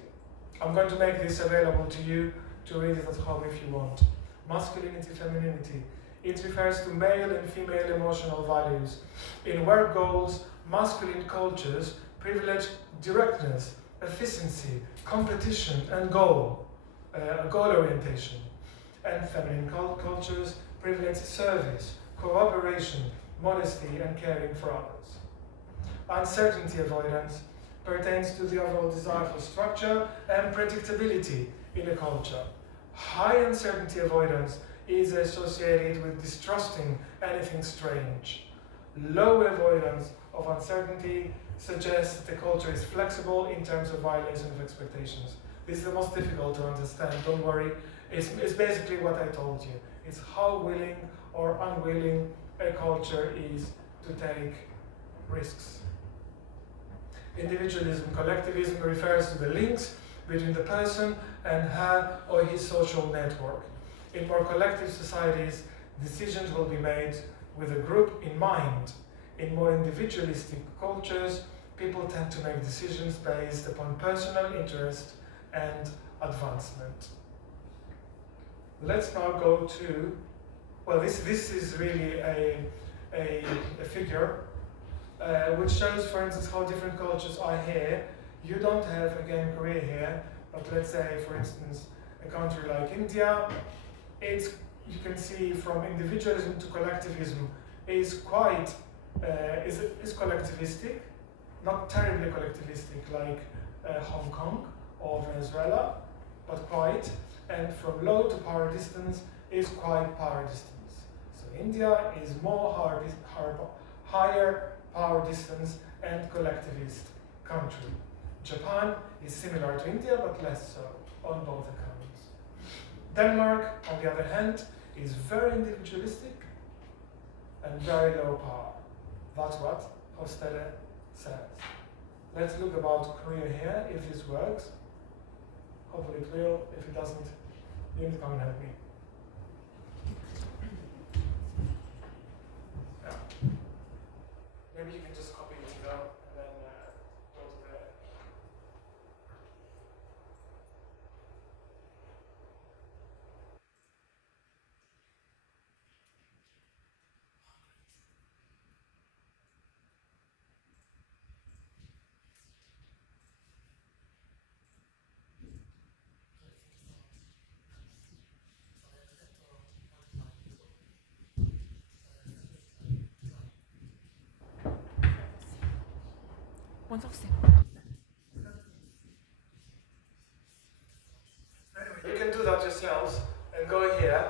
I'm going to make this available to you to read it at home if you want. Masculinity, femininity. It refers to male and female emotional values. In work goals, masculine cultures privilege directness, efficiency, competition, and goal orientation. And feminine cultures privilege service, cooperation, modesty, and caring for others. Uncertainty avoidance pertains to the overall desire for structure and predictability in a culture. High uncertainty avoidance is associated with distrusting anything strange. Low avoidance of uncertainty suggests that the culture is flexible in terms of violation of expectations. This is the most difficult to understand, don't worry. It's basically what I told you. It's how willing or unwilling a culture is to take risks. Individualism, collectivism refers to the links between the person and her or his social network. In more collective societies, decisions will be made with a group in mind. In more individualistic cultures, people tend to make decisions based upon personal interest and advancement. Let's now go to, well, this is really a figure which shows, for instance, how different cultures are here. You don't have, again, Korea here, but let's say, for instance, a country like India, you can see from individualism to collectivism is quite, is collectivistic, not terribly collectivistic like Hong Kong or Venezuela, but quite, and from low to power distance is quite power distance. So India is more higher power distance and collectivist country. Japan is similar to India, but less so on both accounts. Denmark, on the other hand, is very individualistic and very low power. That's what Hofstede says. Let's look about Korea here, if this works. Hopefully it will. If it doesn't, you need to come and help me. Yeah. Maybe you can just copy it and then go to the... Anyway, you can do that yourselves and go here,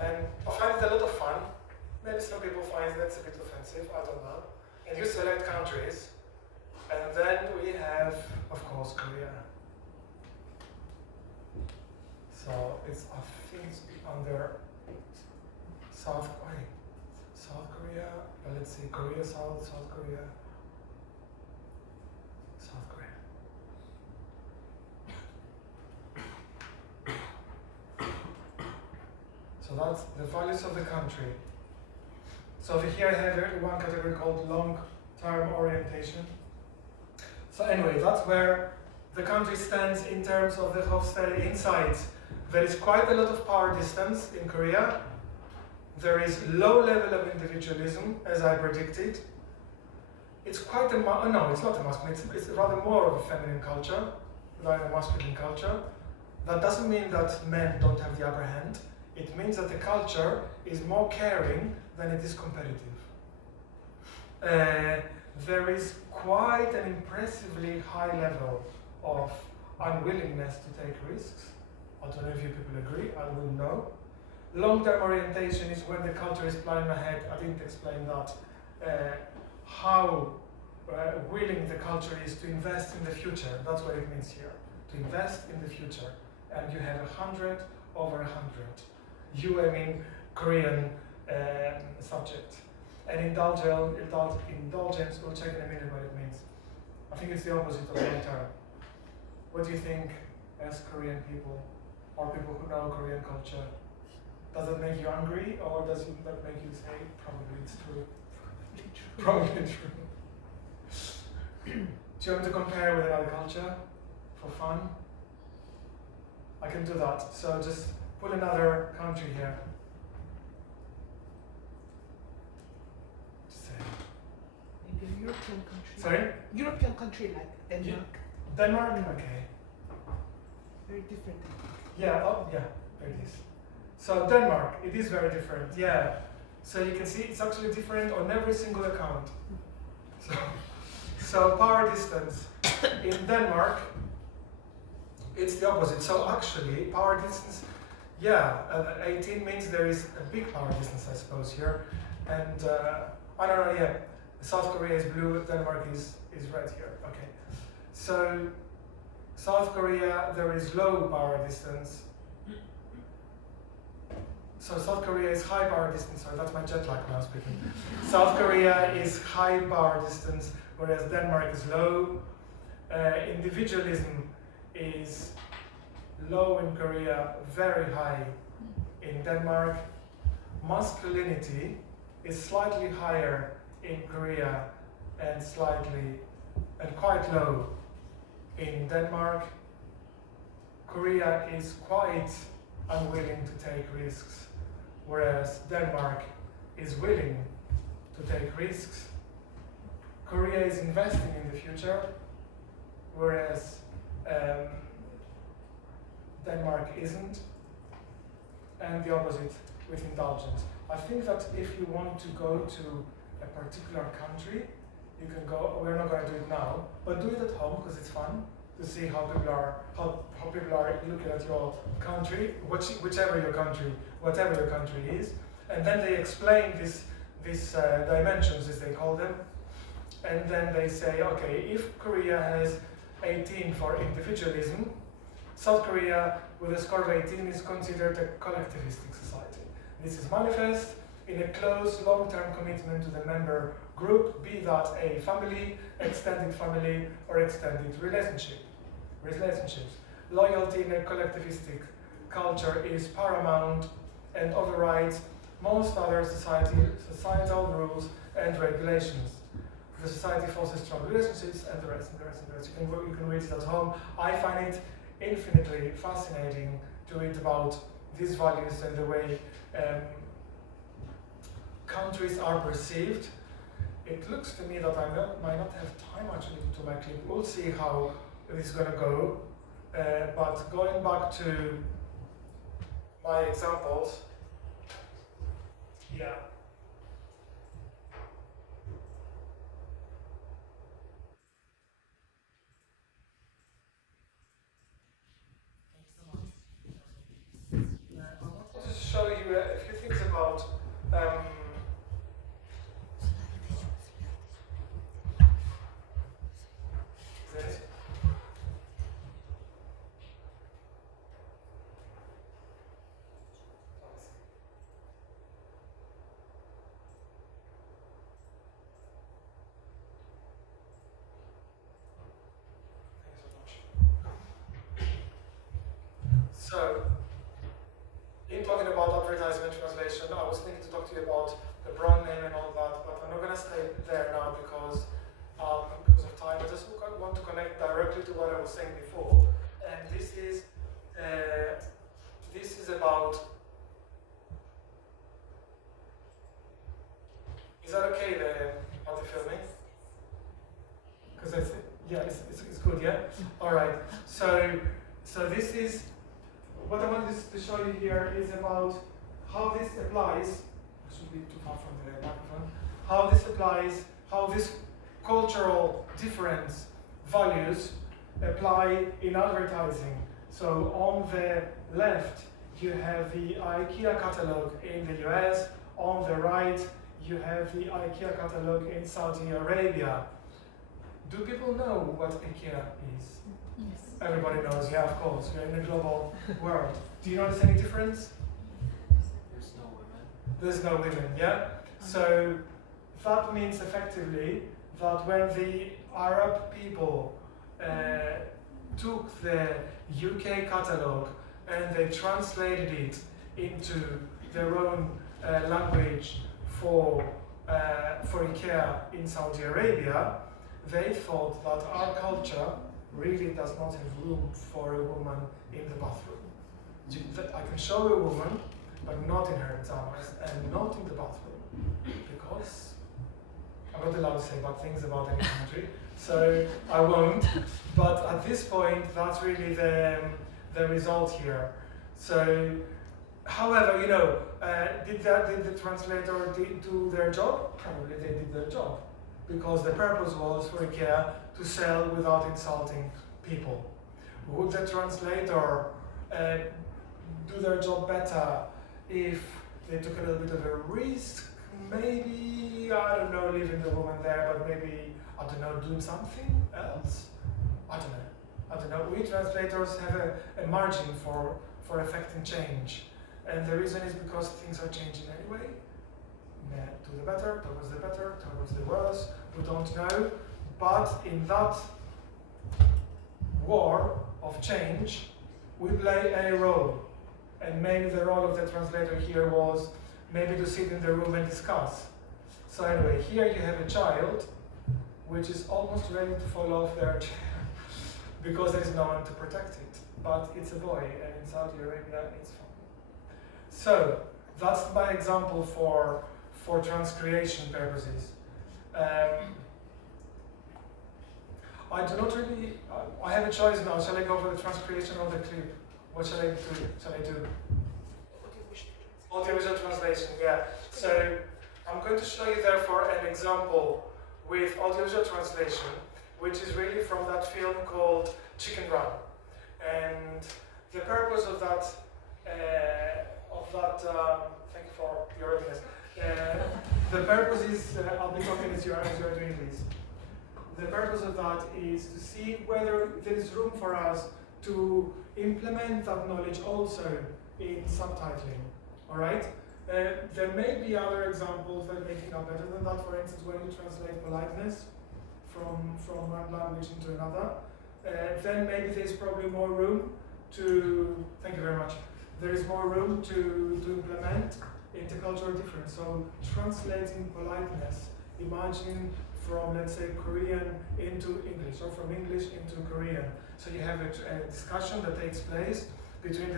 and I find it a lot of fun. Maybe some people find that's a bit offensive, I don't know. And you select countries, and then we have, of course, Korea. So it's, I think it's under South Korea, let's see, Korea, South Korea. South Korea. So that's the values of the country. So over here I have one category called long-term orientation. So anyway, that's where the country stands in terms of the Hofstede insights. There is quite a lot of power distance in Korea, There is low level of individualism, as I predicted. It's quite a, no, it's not a masculine, it's rather more of a feminine culture than a masculine culture. That doesn't mean that men don't have the upper hand. It means that the culture is more caring than it is competitive. There is quite an impressively high level of unwillingness to take risks. I don't know if you people agree, I wouldn't know. Long-term orientation is when the culture is planning ahead. I didn't explain that. How willing the culture is to invest in the future. That's what it means here. To invest in the future. And you have 100 over 100. You, I mean, Korean subject. And indulgence, we'll check in a minute what it means. I think it's the opposite of long term. What do you think as Korean people, or people who know Korean culture? Does it make you angry, or does it that make you say, probably it's true? Probably true. Do you want to compare with another culture for fun? I can do that. So just put another country here. Maybe a European country. Sorry? European country like Denmark. Denmark? Okay. Very different. Yeah, oh, yeah, there it is. So Denmark, it is very different, yeah. So you can see it's actually different on every single account. So power distance. In Denmark, it's the opposite. So actually, power distance, yeah, 18 means there is a big power distance, I suppose, here. And I don't know, yeah, South Korea is blue, Denmark is red here, okay. So South Korea, there is low power distance. So South Korea is high power distance, sorry, that's my jet lag now speaking. South Korea is high power distance, whereas Denmark is low. Individualism is low in Korea, very high in Denmark. Masculinity is slightly higher in Korea and quite low in Denmark. Korea is quite unwilling to take risks, whereas Denmark is willing to take risks. Korea is investing in the future, whereas Denmark isn't, and the opposite with indulgence. I think that if you want to go to a particular country, you can go. We're not going to do it now, but do it at home because it's fun to see how people are looking at your country, whatever your country is, and then they explain these dimensions, as they call them, and then they say, okay, if Korea has 18 for individualism, South Korea with a score of 18 is considered a collectivistic society. This is manifest in a close long-term commitment to the member group, be that a family, extended family, or extended relationships. Loyalty in a collectivistic culture is paramount and overrides most other societal rules and regulations. The society fosters strong relationships and the rest. You can read it at home. I find it infinitely fascinating to read about these values and the way countries are perceived. It looks to me that I might not have time actually to my clip. We'll see how this is going to go. But going back to my examples, yeah. I wanted to show you a few things about this. So, in talking about advertisement translation, I was thinking to talk to you about the brand name and all that, but I'm not going to stay there now because of time. I just want to connect directly to what I was saying before, and this is about okay on the filming? Because it's good, yeah? All right. So this is, what I wanted to show you here is about how this applies, I shouldn't be too far from the microphone, how this applies, how this cultural difference values apply in advertising. So on the left, you have the IKEA catalog in the US. On the right, you have the IKEA catalog in Saudi Arabia. Do people know what IKEA is? Yes. Everybody knows, yeah, of course. We're in a global world. Do you notice any difference? There's no women. There's no women, yeah? So that means effectively that when the Arab people took the UK catalogue and they translated it into their own language for IKEA in Saudi Arabia, they thought that our culture really does not have room for a woman in the bathroom. I can show a woman, but not in her pajamas and not in the bathroom, because I'm not allowed to say bad things about any country, so I won't. But at this point, that's really the result here. So, however, did the translator do their job? Probably they did their job, because the purpose was for IKEA to sell without insulting people. Would the translator do their job better if they took a little bit of a risk? Maybe, I don't know, leaving the woman there, but maybe, I don't know, doing something else? I don't know. We translators have a margin for affecting change. And the reason is because things are changing anyway. Yeah, to the better, towards the worse, we don't know. But in that war of change, we play a role. And maybe the role of the translator here was maybe to sit in the room and discuss. So anyway, here you have a child which is almost ready to fall off their chair because there is no one to protect it. But it's a boy, and in Saudi Arabia it's fine. So that's my example for transcreation purposes. I do not really, I have a choice now. Shall I go for the transcreation or the clip? What shall I do? Audiovisual translation, yeah. So I'm going to show you therefore an example with audiovisual translation, which is really from that film called Chiken Run. And the purpose of that, thank you for your readiness. The purpose is, I'll be talking as you are doing this. The purpose of that is to see whether there is room for us to implement that knowledge also in subtitling. All right? There may be other examples that making up better than that. For instance, when you translate politeness from one language into another, then maybe there's probably more room to, thank you very much, there is more room to implement intercultural difference. So translating politeness, imagine from, let's say, Korean into English, or from English into Korean. So you have a discussion that takes place between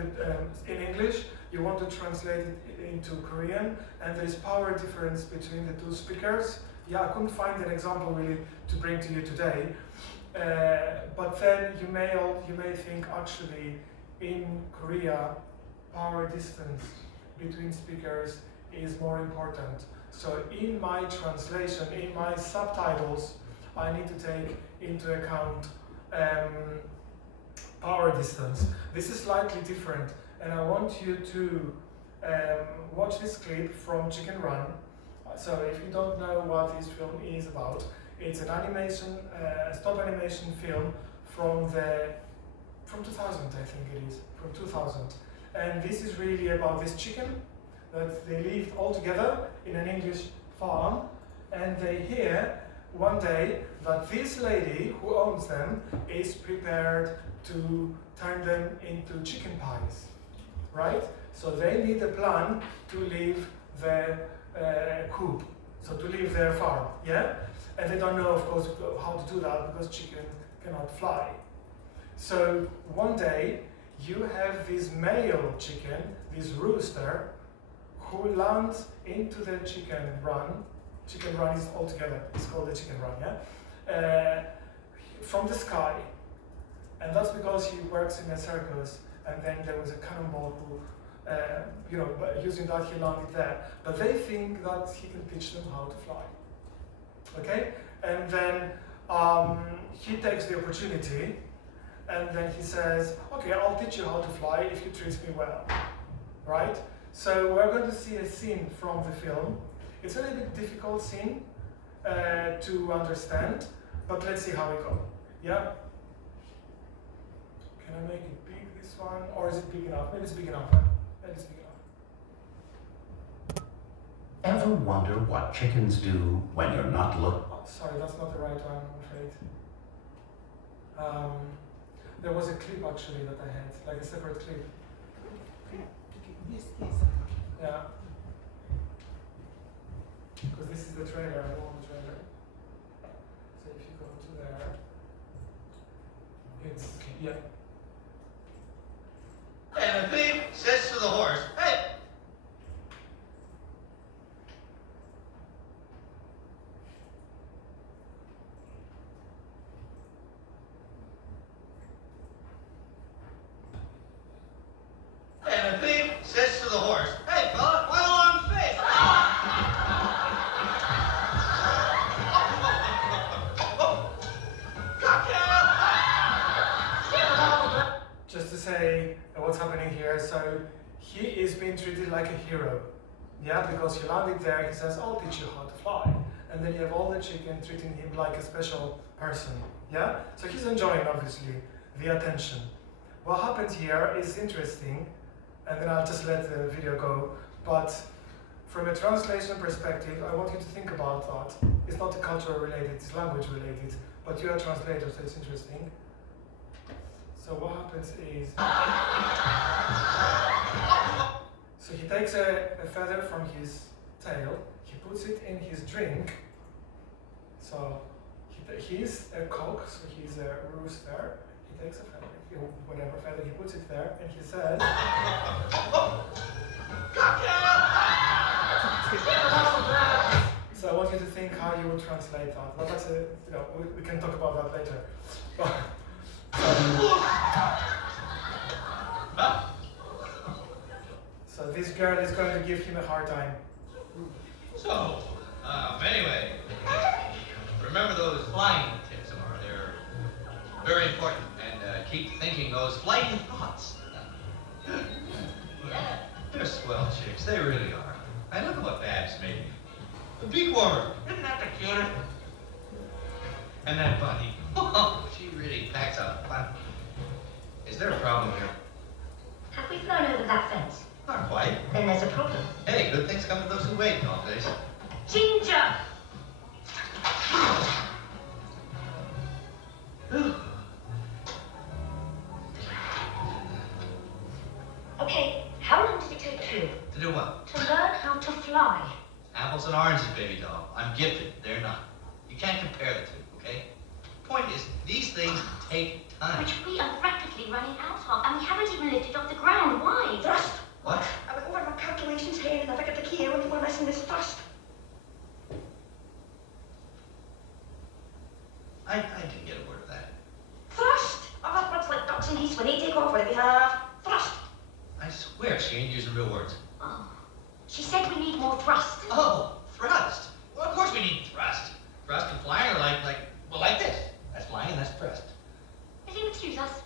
in English, you want to translate it into Korean, and there is power difference between the two speakers. Yeah, I couldn't find an example really to bring to you today, but then you may think actually in Korea, power distance between speakers is more important. So in my translation, in my subtitles, I need to take into account power distance. This is slightly different, and I want you to watch this clip from Chiken Run. So if you don't know what this film is about, it's an animation, stop animation film from 2000, I think it is, from 2000. And this is really about this chicken that they lived all together in an English farm, and they hear one day that this lady who owns them is prepared to turn them into chicken pies, right? So they need a plan to leave their coop, so to leave their farm, yeah? And they don't know, of course, how to do that because chicken cannot fly. So one day you have this male chicken, this rooster, who lands into the chicken chicken run is all together. It's called the chicken run, yeah? From the sky. And that's because he works in a circus, and then there was a cannonball who, using that he landed there. But they think that he can teach them how to fly. Okay? And then he takes the opportunity, and then he says, okay, I'll teach you how to fly if you treat me well. Right? So we're going to see a scene from the film. It's a little bit difficult scene to understand, but let's see how we go. Yeah? Can I make it big, this one? Or is it big enough? Maybe it's big enough. Huh? Maybe it's big enough. Ever wonder what chickens do when you're not looking? Oh, sorry, that's not the right one, I'm afraid. There was a clip actually that I had, like a separate clip. Okay. This is Yeah. Because this is the trailer, I want the trailer. So if you go to there, it's, yeah. And the thief says to the horse, hey! And the thief says to the horse, hey, fella, why the long face? Cocktail! Just to say what's happening here, so he is being treated like a hero, yeah, because he landed there, he says, I'll teach you how to fly, and then you have all the chicken treating him like a special person, yeah, so he's enjoying, obviously, the attention. What happens here is interesting, and then I'll just let the video go, but from a translation perspective, I want you to think about that. It's not cultural related, it's language related, but you're a translator, so it's interesting. So what happens is, so he takes a feather from his tail, he puts it in his drink, so he's a cock, so he's a rooster, he takes a feather, whatever feather, he puts it there, and he says, so I want you to think how you would translate that. Well, that's we can talk about that later. So this girl is going to give him a hard time. So, anyway, remember those flying tips tomorrow. They're very important, and keep thinking those flying thoughts. They're swell chicks, they really are. I look at what Babs made me. The beak warmer, isn't that the cutest? And that bunny, oh, she really packs out fun. Is there a problem here? Have we flown over that fence? Not quite. Then there's a problem. Hey, good things come to those who wait, don't they? Ginger! Okay, how long did it take you To do what? to learn how to fly? Apples and oranges, baby doll. I'm gifted, they're not. You can't compare the two, okay? Point is, these things take time. Which we are rapidly running out of, and we haven't even lifted off the ground. Why? Thrust! What? I went over my calculations here, and I figured the key only one lesson is thrust. I didn't get a word of that. Thrust! Oh, that's what's like ducks and geese when they take off whatever they have. Thrust! I swear she ain't using real words. Oh. She said we need more thrust. Oh, thrust. Well, of course we need thrust. Thrust and flying are like this. That's flying and that's thrust. If you excuse us.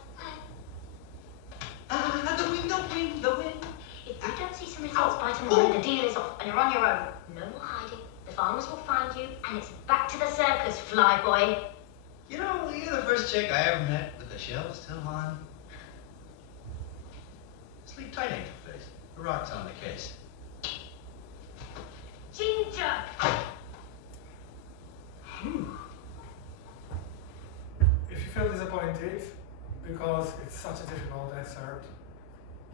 The wind, the wind, the wind. If you don't see some results by tomorrow, the deal is off and you're on your own. No more hiding. The farmers will find you, and it's back to the circus, fly boy. You know, you're the first chick I ever met with the shell still on. Sleep tight, ain't your face. The rock's on the case. Ginger! If you feel disappointed because it's such a difficult excerpt,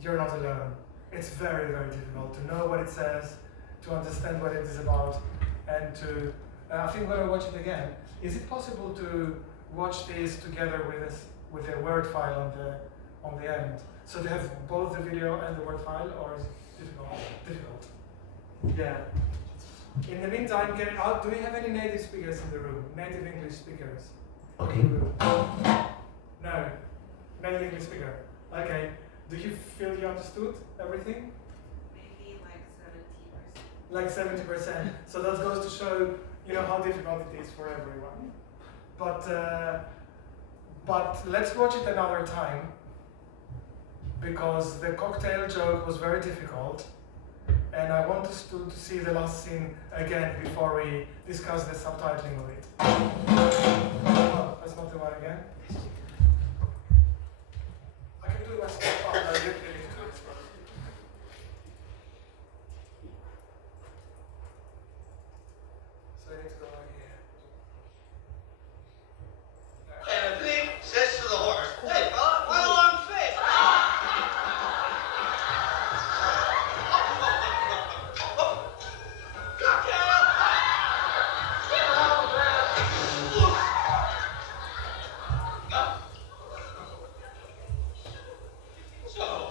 you're not alone. It's very, very difficult to know what it says, to understand what it is about, and to, I think when I watch it again, is it possible to watch this together with a Word file on the end? So to have both the video and the Word file, or is it difficult? Difficult. Yeah. In the meantime, do we have any native speakers in the room? Native English speakers? Okay. No. Native English speaker. Okay. Do you feel you understood everything? Maybe like 70%. Like 70%. So that goes to show, how difficult it is for everyone. But let's watch it another time, because the cocktail joke was very difficult, and I want us to see the last scene again before we discuss the subtitling of it. Oh, that's not the one again. I can do it myself. Oh, no, you need to do it first. So I need to go like here. And the pig says to the horse, "Hey, fella, why the long face?" So,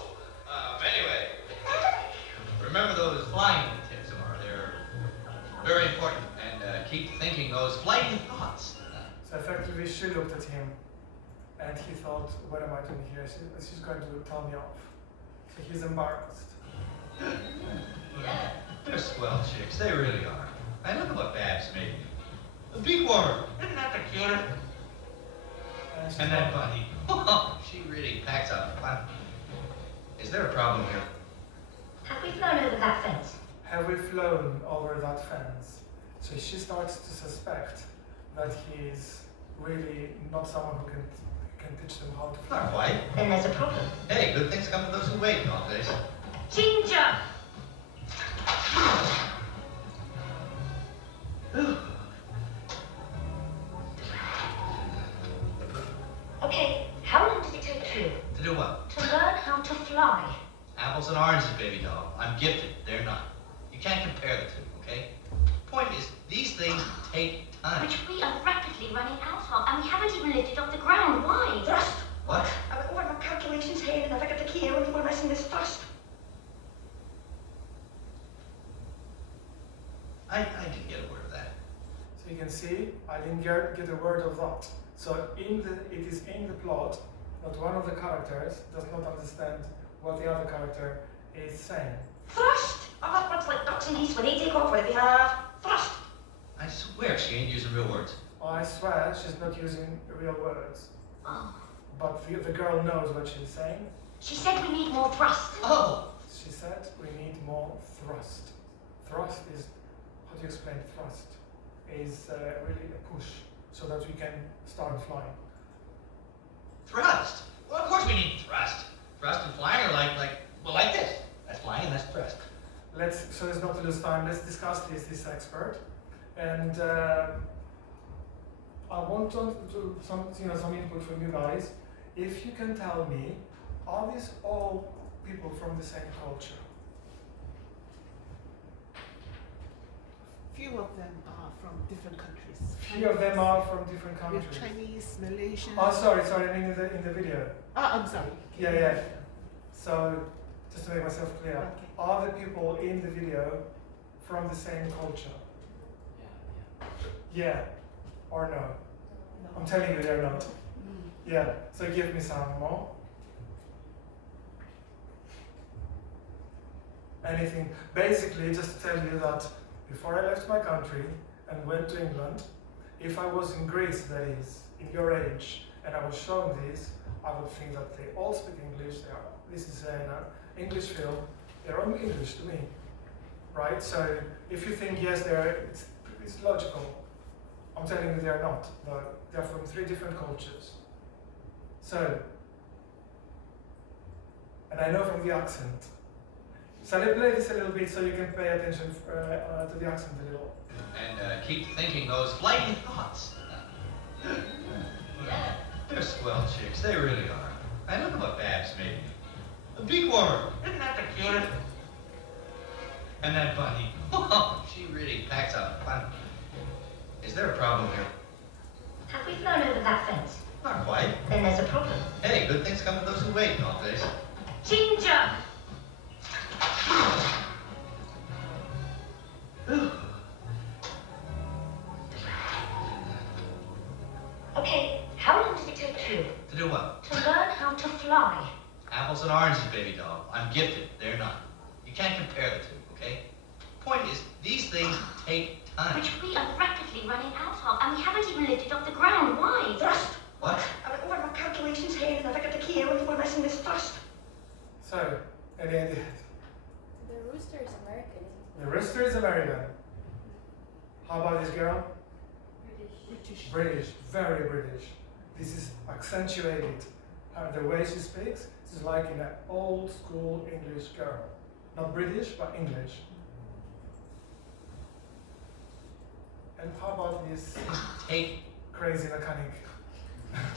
anyway, remember those flying tips tomorrow. They're very important, and keep thinking those flying thoughts. So effectively, she looked at him, and he thought, "What am I doing here? She's going to tell me off." So he's embarrassed. They're swell chicks, they really are. I look at what Babs made me. A big warmer, isn't that the cutest? And, she's And that like, bunny, she really packs out fun. Is there a problem here? Have we flown over that fence? "Have we flown over that fence?" So she starts to suspect that he's really not someone who can teach them how to fly. Not quite. Then there's a problem. Hey, good things come to those who wait, don't they? Ginger! Okay, how long did it take you To do what? to learn how to fly? Apples and oranges, baby doll. I'm gifted, they're not. You can't compare the two, okay? Point is, these things take time. Which we are rapidly running out of, and we haven't even lifted off the ground. Why? Thrust! What? I went over my calculations here and I got the key here when you were messing this thrust. I didn't get a word of that. So you can see, I didn't get a word of that. So it is in the plot that one of the characters does not understand what the other character is saying. Thrust! I'm not much like ducks and geese when they take off, whatever you have. Thrust! I swear she ain't using real words. I swear she's not using real words, Oh. but the girl knows what she's saying. She said we need more thrust. Oh! She said we need more thrust. Thrust is, how do you explain thrust? Is really a push so that we can start flying. Thrust? Well, of course we need thrust. Thrust and flying are like this. That's flying and that's thrust. So as not to lose time, let's discuss this expert. And I want to some input from you guys. If you can tell me, are these all people from the same culture? Few of them are from different countries. Few of them are from different We have countries. Chinese, Malaysian. Oh, sorry, I mean in the video. I'm sorry. Yeah. So, just to make myself clear, Okay. are the people in the video from the same culture? Yeah or no? No. I'm telling you they're not. Mm. Yeah, so give me some more. Anything. Basically, just to tell you that before I left my country and went to England, if I was in Greece, that is, in your age, and I was shown this, I would think that they all speak English. This is an English film. They're all English to me, right? So if you think yes, it's logical. I'm telling you they're not. They're from 3 different cultures. So, and I know from the accent. So let's play this a little bit so you can pay attention to the accent a little. And keep thinking those flighty thoughts. They're swell chicks, they really are. I look at what Babs made me. A big warmer, isn't that the cutest? And that bunny, she really packs out fun. Is there a problem here? Have we flown over that fence? Not quite. Then there's a problem. Hey, good things come to those who wait, don't they? Ginger! do what? To learn how to fly. Apples and oranges, baby doll. I'm gifted. They're not. You can't compare the two, okay? Point is, these things take time. Which we are rapidly running out of, and we haven't even lifted off the ground. Why? Thrust. What? I went over my calculations here and I figured the key element for missing is thrust. So, any idea? The rooster is American. The rooster is American. How about this girl? British. British, very British. This is accentuated. The way she speaks is like in an old school English girl. Not British, but English. And how about this Take crazy mechanic?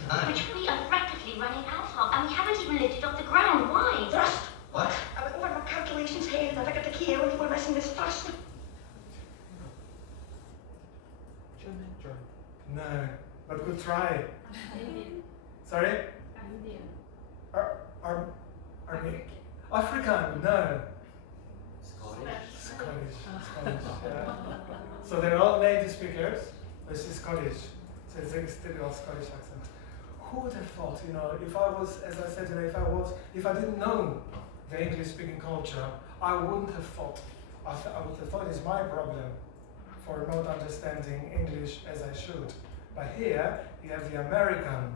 time. Which we are rapidly running out of, and we haven't even lifted off the ground. Why? Thrust. What? I went over my calculations here and I figured the key element for missing is thrust. German. No, but good try. Indian. Sorry? Indian. African? No. Scottish. Scottish, yeah. So they're all native speakers, but she's Scottish. So it's a still Scottish accent. Who would have thought, you know, if I was, as I said today, if I didn't know the English speaking culture, I wouldn't have thought. I would have thought it's my problem for not understanding English as I should. But here, you have the American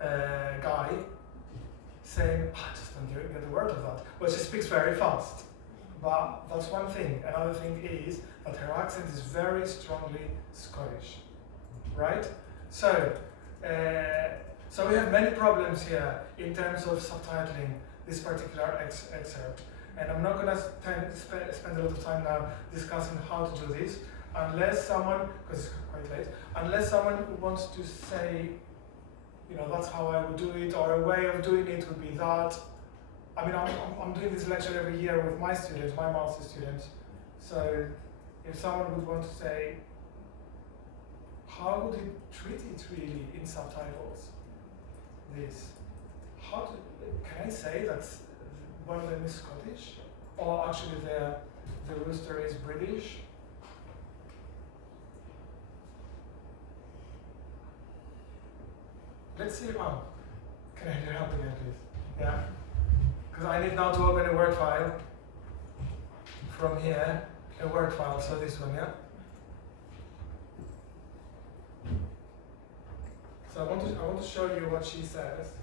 guy saying, I just don't get the word of that. Well, she speaks very fast. But that's one thing. Another thing is that her accent is very strongly Scottish, right? So, so we have many problems here in terms of subtitling this particular excerpt. And I'm not going to spend a lot of time now discussing how to do this, unless someone, because it's quite late, unless someone wants to say, you know, that's how I would do it, or a way of doing it would be that. I mean, I'm doing this lecture every year with my students, my master's students. So if someone would want to say, how would you treat it really in subtitles? This. Can I say that one of them is Scottish? Or actually the rooster is British? Let's see. Oh, can I help again, please? Yeah. Because I need now to open a Word file from here, a Word file, so this one, yeah? So I want to show you what she says.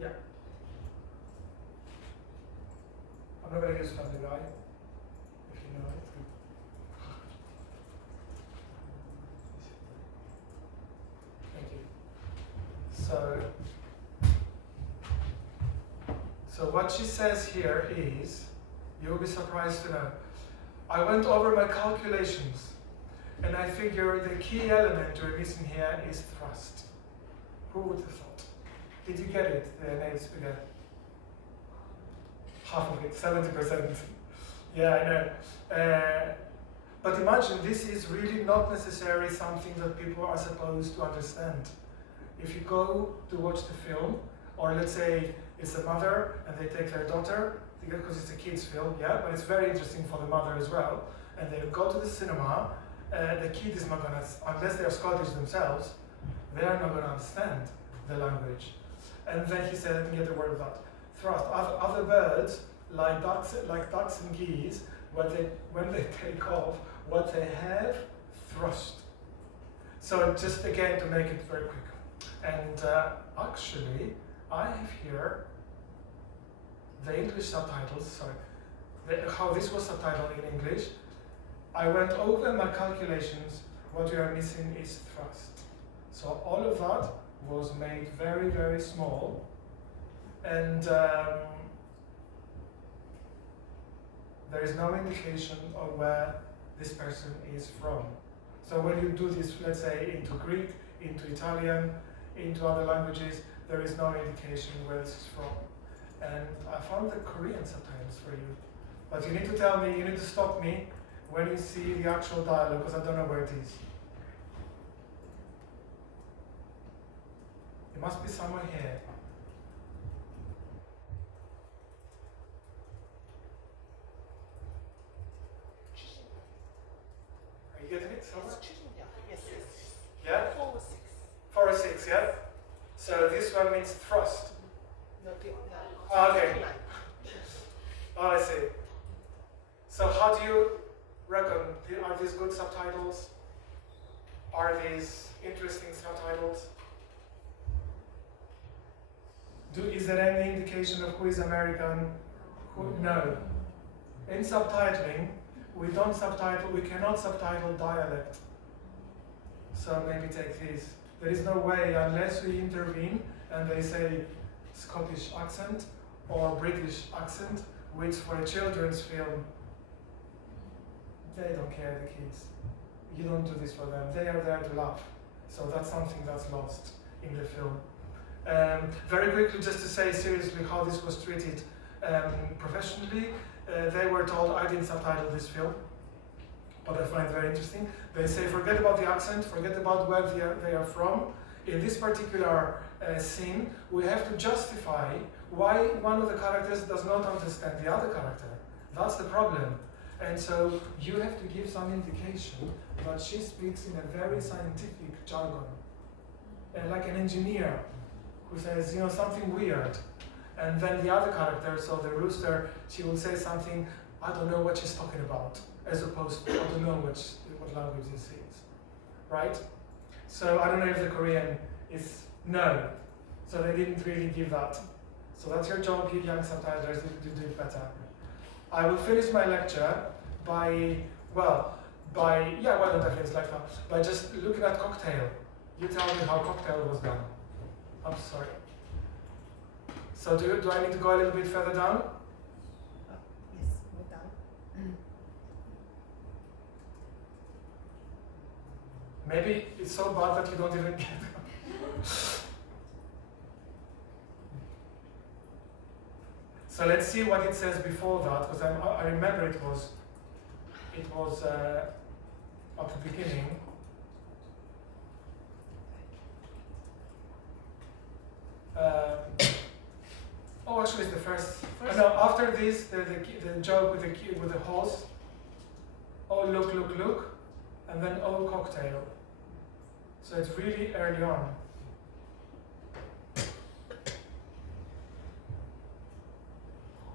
Yeah. I'm not going to use Family Guy, if you know it. Thank you. So what she says here is, you'll be surprised to know, I went over my calculations and I figure the key element we're missing here is thrust. Who would have thought? Did you get it, the native speaker? Half of it, 70%. Yeah, I know. But imagine this is really not necessarily something that people are supposed to understand. If you go to watch the film, or let's say it's a mother and they take their daughter, because it's a kid's film, yeah, but it's very interesting for the mother as well, and they go to the cinema, the kid is not gonna, unless they're Scottish themselves, they are not gonna understand the language. And then he said, let me get the word of that, thrust. Other birds, like ducks and geese, when they take off, what they have, thrust. So just again, to make it very quick. And actually, I have here the English subtitles, how this was subtitled in English. I went over my calculations, what we are missing is thrust. So all of that was made very, very small. And there is no indication of where this person is from. So when you do this, let's say, into Greek, into Italian, into other languages, there is no indication where this is from. And I found the Korean subtitles for you. But you need to tell me, you need to stop me when you see the actual dialogue, because I don't know where it is. It must be somewhere here. Are you getting it somewhere? Yes, yes. Yeah? 4 or 6. 4 or 6, yeah? So this one means thrust. No, Okay. Oh, I see. So how do you reckon? Are these good subtitles? Are these interesting subtitles? Is there any indication of who is American? No. In subtitling, we cannot subtitle dialect. So maybe take these. There is no way unless we intervene and they say Scottish accent or British accent, which for a children's film, they don't care, the kids. You don't do this for them. They are there to laugh. So that's something that's lost in the film. Very quickly, just to say seriously how this was treated professionally, they were told, I didn't subtitle this film, but I find it very interesting. They say, forget about the accent, forget about where they are from. In this particular scene, we have to justify why one of the characters does not understand the other character. That's the problem. And so you have to give some indication that she speaks in a very scientific jargon. Like an engineer who says, something weird. And then the other character, so the rooster, she will say something, I don't know what she's talking about, as opposed to I don't know what language this is, right? So I don't know if the Korean is no. So they didn't really give that. So that's your job, you young subtitlers, to do it better. I will finish my lecture by why don't I finish like that? By just looking at cocktail. You tell me how cocktail was done. I'm sorry. So do I need to go a little bit further down? Yes, we're down. Maybe it's so bad that you don't even get it. So let's see what it says before that, because I remember it was at the beginning. Actually, it's the first. No, after this, the joke with the horse. Oh, look, and then oh, cocktail. So it's really early on.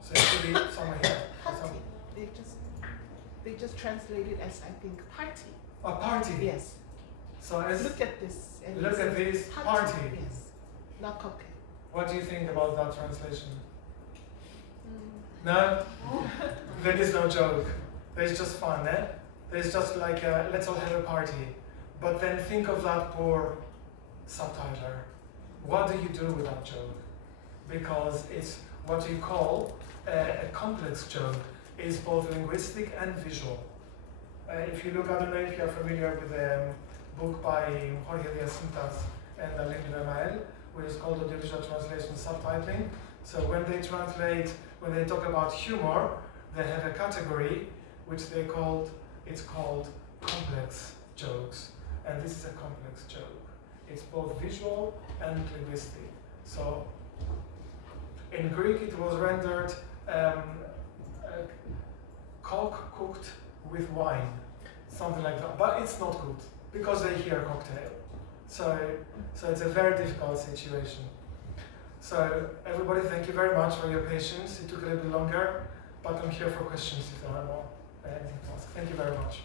So it should be somewhere here. They just translated as, I think, party. A party. Yes. So as Look at this. And look at this party. Yes. Not cocktail. What do you think about that translation? No? There is no joke. There's just fun, eh? There's just like, let's all have a party. But then think of that poor subtitler. What do you do with that joke? Because it's what you call a complex joke. It's both linguistic and visual. If you look, I don't know if you're familiar with a book by Jorge Dionysios and Alain Duhamel, which is called Audiovisual Translation Subtitling. So when they talk about humor, they have a category which it's called complex jokes. And this is a complex joke. It's both visual and linguistic. So in Greek it was rendered cock cooked with wine, something like that. But it's not good because they hear cocktail. So it's a very difficult situation. So everybody, thank you very much for your patience. It took a little bit longer, but I'm here for questions if there are more anything to ask. Thank you very much.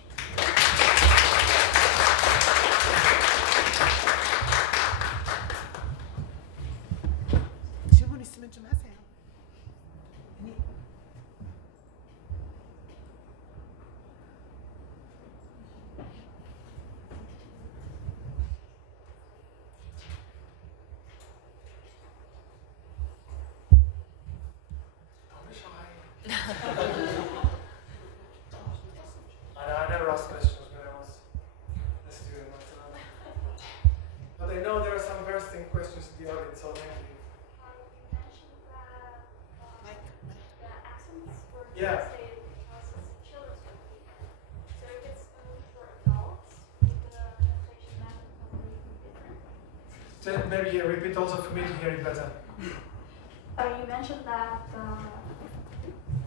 질문 있으면 좀 하세요. I never asked questions when I was a student, but I know there are some bursting questions in the audience, so thank you. You mentioned that the accents were Yeah. translated because it's a children's movie. So if it's a movie for adults, would the translation method probably be different? So maybe repeat also for me to hear it better. You mentioned that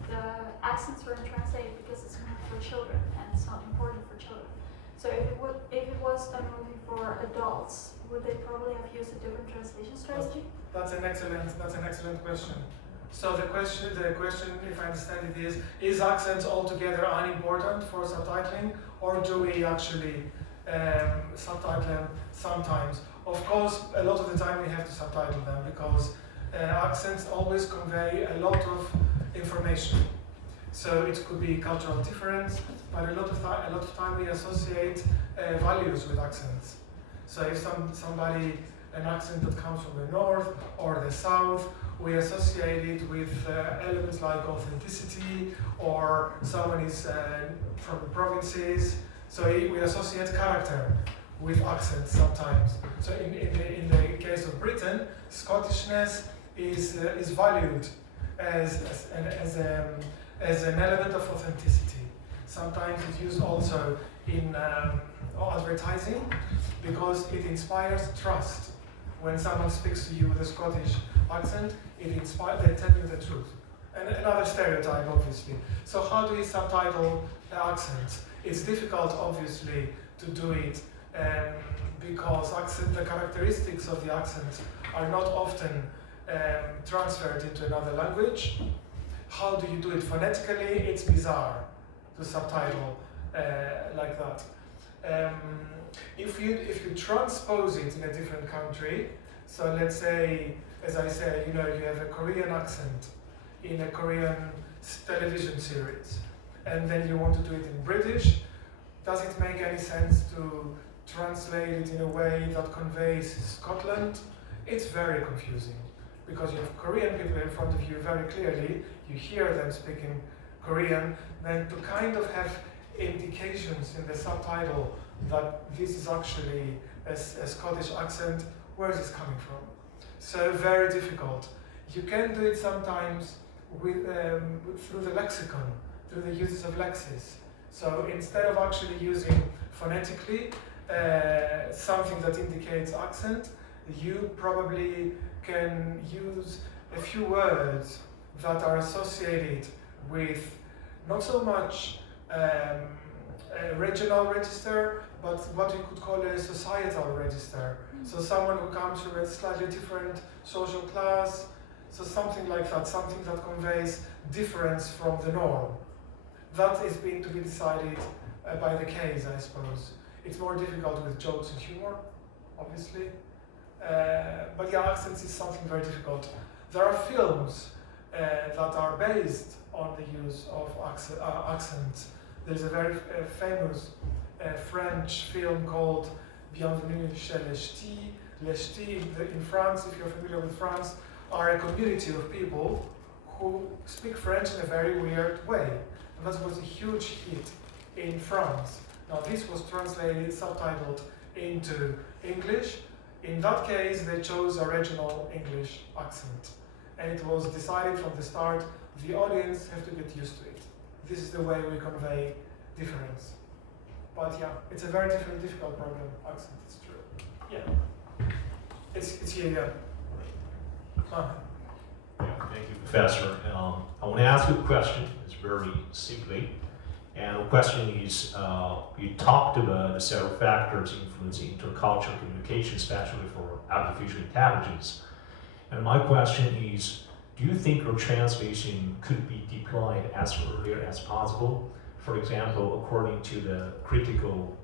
the accents were translated because it's a movie for children and it's not important for children. So if it if it was a movie for adults, would they probably have used a different translation strategy? That's an excellent question. So the question, if I understand it, is accents altogether unimportant for subtitling, or do we actually subtitle them sometimes? Of course, a lot of the time we have to subtitle them because accents always convey a lot of information. So it could be cultural difference, but a lot of time we associate values with accents. So if an accent that comes from the north or the south, we associate it with elements like authenticity, or someone is from the provinces. So we associate character with accents sometimes. So in the case of Britain, Scottishness is valued as an element of authenticity. Sometimes it's used also in advertising because it inspires trust. When someone speaks to you with a Scottish accent, they tell you the truth. And another stereotype, obviously. So how do we subtitle the accents? It's difficult, obviously, to do it because the characteristics of the accents are not often transferred into another language. How do you do it phonetically? It's bizarre to subtitle like that. If you transpose it in a different country, so let's say, as I said, you have a Korean accent in a Korean television series, and then you want to do it in British, does it make any sense to translate it in a way that conveys Scotland? It's very confusing because you have Korean people in front of you very clearly, you hear them speaking Korean, then to kind of have indications in the subtitle that this is actually a Scottish accent, where is this coming from? So very difficult. You can do it sometimes with through the lexicon, through the uses of lexis. So instead of actually using phonetically something that indicates accent, you probably can use a few words that are associated with not so much a regional register, but what we could call a societal register. So someone who comes from a slightly different social class, so something like that, something that conveys difference from the norm. That is being to be decided by the case, I suppose. It's more difficult with jokes and humor, obviously. But yeah, accents is something very difficult. There are films that are based on the use of accents. There's a very famous French film called Bienvenue chez les Ch'tis. Les Ch'tis in France, if you're familiar with France, are a community of people who speak French in a very weird way. And that was a huge hit in France. Now this was translated, subtitled into English. In that case, they chose a regional English accent. And it was decided from the start, the audience have to get used to it. This is the way we convey difference. But yeah, it's a very difficult problem, accent, it's true. Yeah. It's here, yeah. Yeah, thank you, Professor. I want to ask you a question. It's very simply. And the question is, you talked about the several factors influencing intercultural communication, especially for artificial intelligence. And my question is, do you think your translation could be deployed as earlier as possible? For example, according to the critical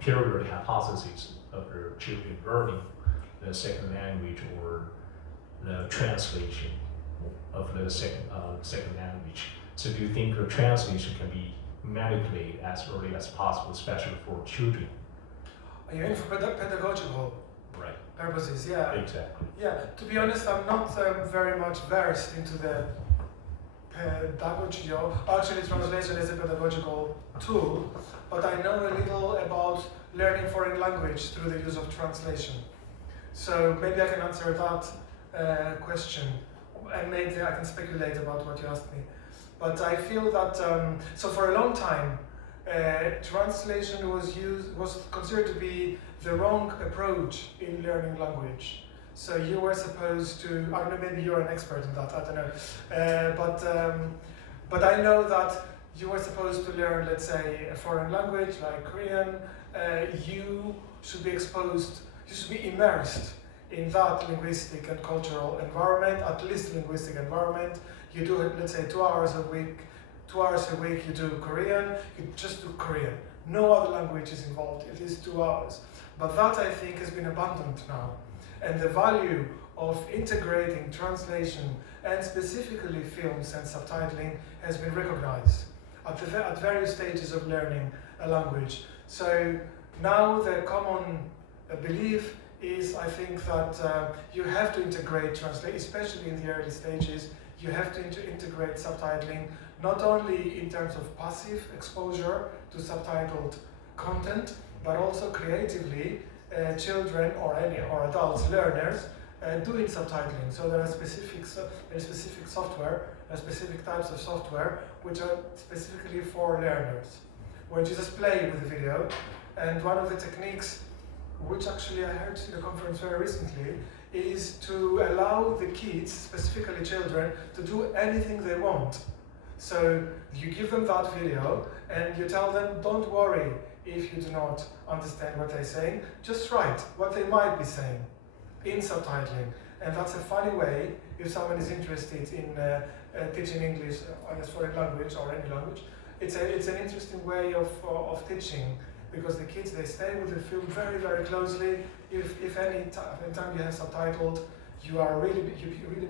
period hypothesis of the children learning the second language or the translation of the second language. So do you think your translation can be manipulated as early as possible, especially for children? You mean for pedagogical purposes? Yeah. Exactly. Yeah. To be honest, I'm not very much versed into the pedagogy. Actually, translation is a pedagogical tool, but I know a little about learning foreign language through the use of translation. So maybe I can answer that question, and maybe I can speculate about what you asked me. But I feel that so for a long time, translation was considered to be the wrong approach in learning language. So you were supposed to, I don't know, maybe you're an expert in that, I don't know. But I know that you are supposed to learn, let's say, a foreign language like Korean, you should be exposed, you should be immersed in that linguistic and cultural environment, at least linguistic environment. You do it, let's say, 2 hours a week. 2 hours a week you do Korean, you just do Korean. No other language is involved, it is 2 hours. But that, I think, has been abandoned now. And the value of integrating translation and specifically films and subtitling has been recognized at various stages of learning a language. So now the common belief is, I think, that you have to integrate translation, especially in the early stages. You have to integrate subtitling, not only in terms of passive exposure to subtitled content, but also creatively, children or adults, learners, doing subtitling. So there are specific software, specific types of software which are specifically for learners, where you just play with the video. And one of the techniques, which actually I heard in a conference very recently, is to allow the kids, specifically children, to do anything they want. So you give them that video and you tell them, don't worry if you do not understand what they're saying, just write what they might be saying in subtitling. And that's a funny way, if someone is interested in teaching English as foreign language or any language, it's an interesting way of teaching, because the kids, they stay with the film very, very closely. If any time you have subtitled, you really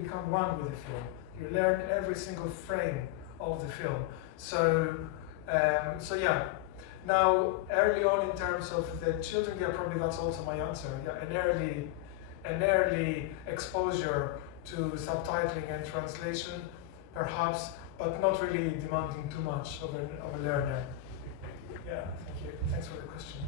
become one with the film. You learn every single frame of the film. So yeah. Now, early on in terms of the children, yeah, probably that's also my answer. Yeah, an early exposure to subtitling and translation, perhaps, but not really demanding too much of a learner. Yeah, thank you. Thanks for the question.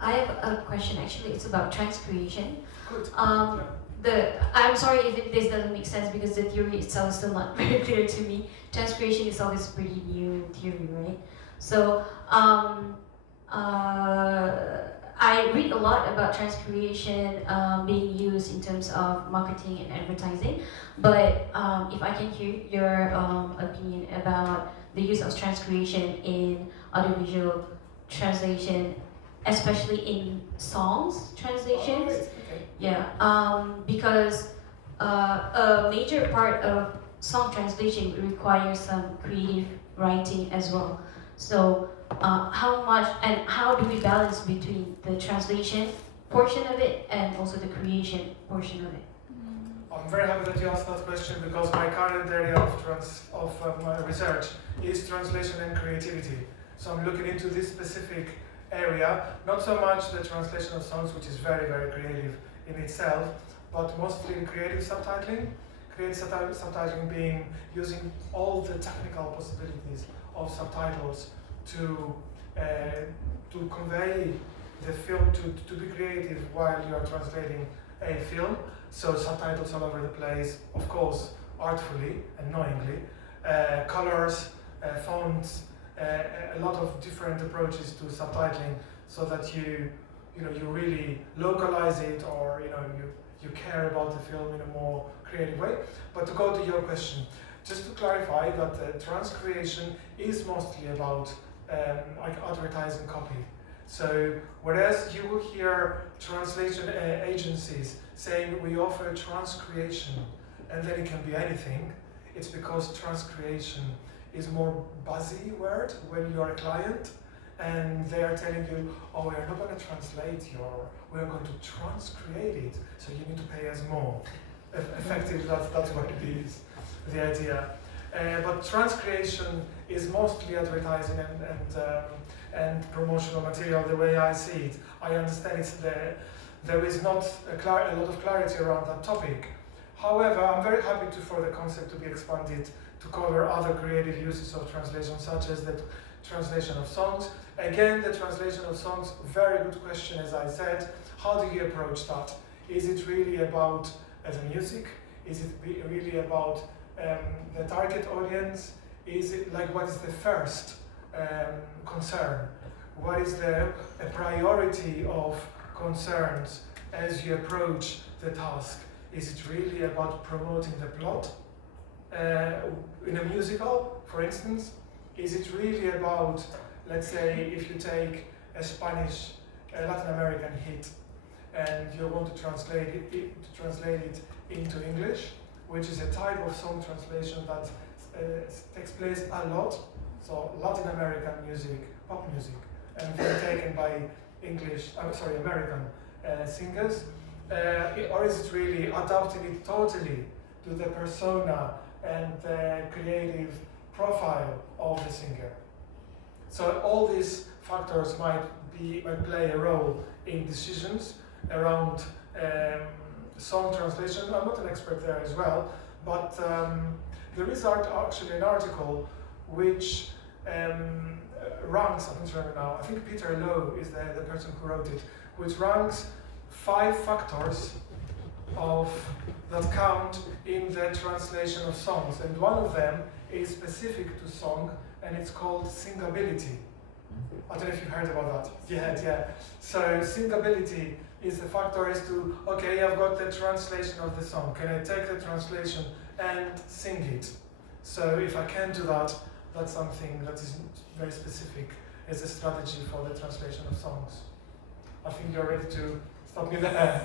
I have a question, actually. It's about transcreation. Good. I'm sorry if this doesn't make sense, because the theory itself is still not very clear to me. Transcreation itself is pretty new theory, right? So I read a lot about transcreation being used in terms of marketing and advertising, but if I can hear your opinion about the use of transcreation in audiovisual translation, especially in songs translations. Okay. Yeah, because a major part of song translation requires some creative writing as well. So how much and how do we balance between the translation portion of it and also the creation portion of it? I'm very happy that you asked that question, because my current area of my research is translation and creativity. So I'm looking into this specific area, not so much the translation of songs, which is very, very creative in itself, but mostly creative subtitling. Creative subtitling being using all the technical possibilities of subtitles to convey the film, to be creative while you are translating a film. So subtitles all over the place, of course, artfully and knowingly, colors, fonts, a lot of different approaches to subtitling, so that you really localize it, or you care about the film in a more creative way. But to go to your question, just to clarify that transcreation is mostly about like advertising copy. So whereas you will hear translation agencies saying we offer transcreation, and then it can be anything, it's because transcreation is more buzzy word when you are a client, and they are telling you, oh, we are not going to translate we are going to transcreate it, so you need to pay us more. Effectively, that's what it is, the idea. But transcreation is mostly advertising and promotional material, the way I see it. I understand there is not a lot of clarity around that topic. However, I'm very happy for the concept to be expanded to cover other creative uses of translation, such as the translation of songs. Again, the translation of songs, very good question, as I said. How do you approach that? Is it really about the music? Is it really about the target audience? Is it like, what is the first concern? What is the priority of concerns as you approach the task? Is it really about promoting the plot in a musical, for instance? Is it really about, let's say, if you take a Spanish, Latin American hit, and you want to translate it into English, which is a type of song translation that takes place a lot. So Latin American music, pop music, and then taken by American singers, or is it really adapting it totally to the persona and the creative profile of the singer? So all these factors might play a role in decisions around song translation. I'm not an expert there as well, but there is actually an article which ranks, I don't remember now, I think Peter Lowe is the person who wrote it, which ranks 5 factors that count in the translation of songs, and one of them is specific to song, and it's called singability. I don't know if you've heard about that. Yeah. So singability is the factor as to, okay, I've got the translation of the song. Can I take the translation and sing it? So if I can do that, that's something that is very specific as a strategy for the translation of songs. I think you're ready to stop me there.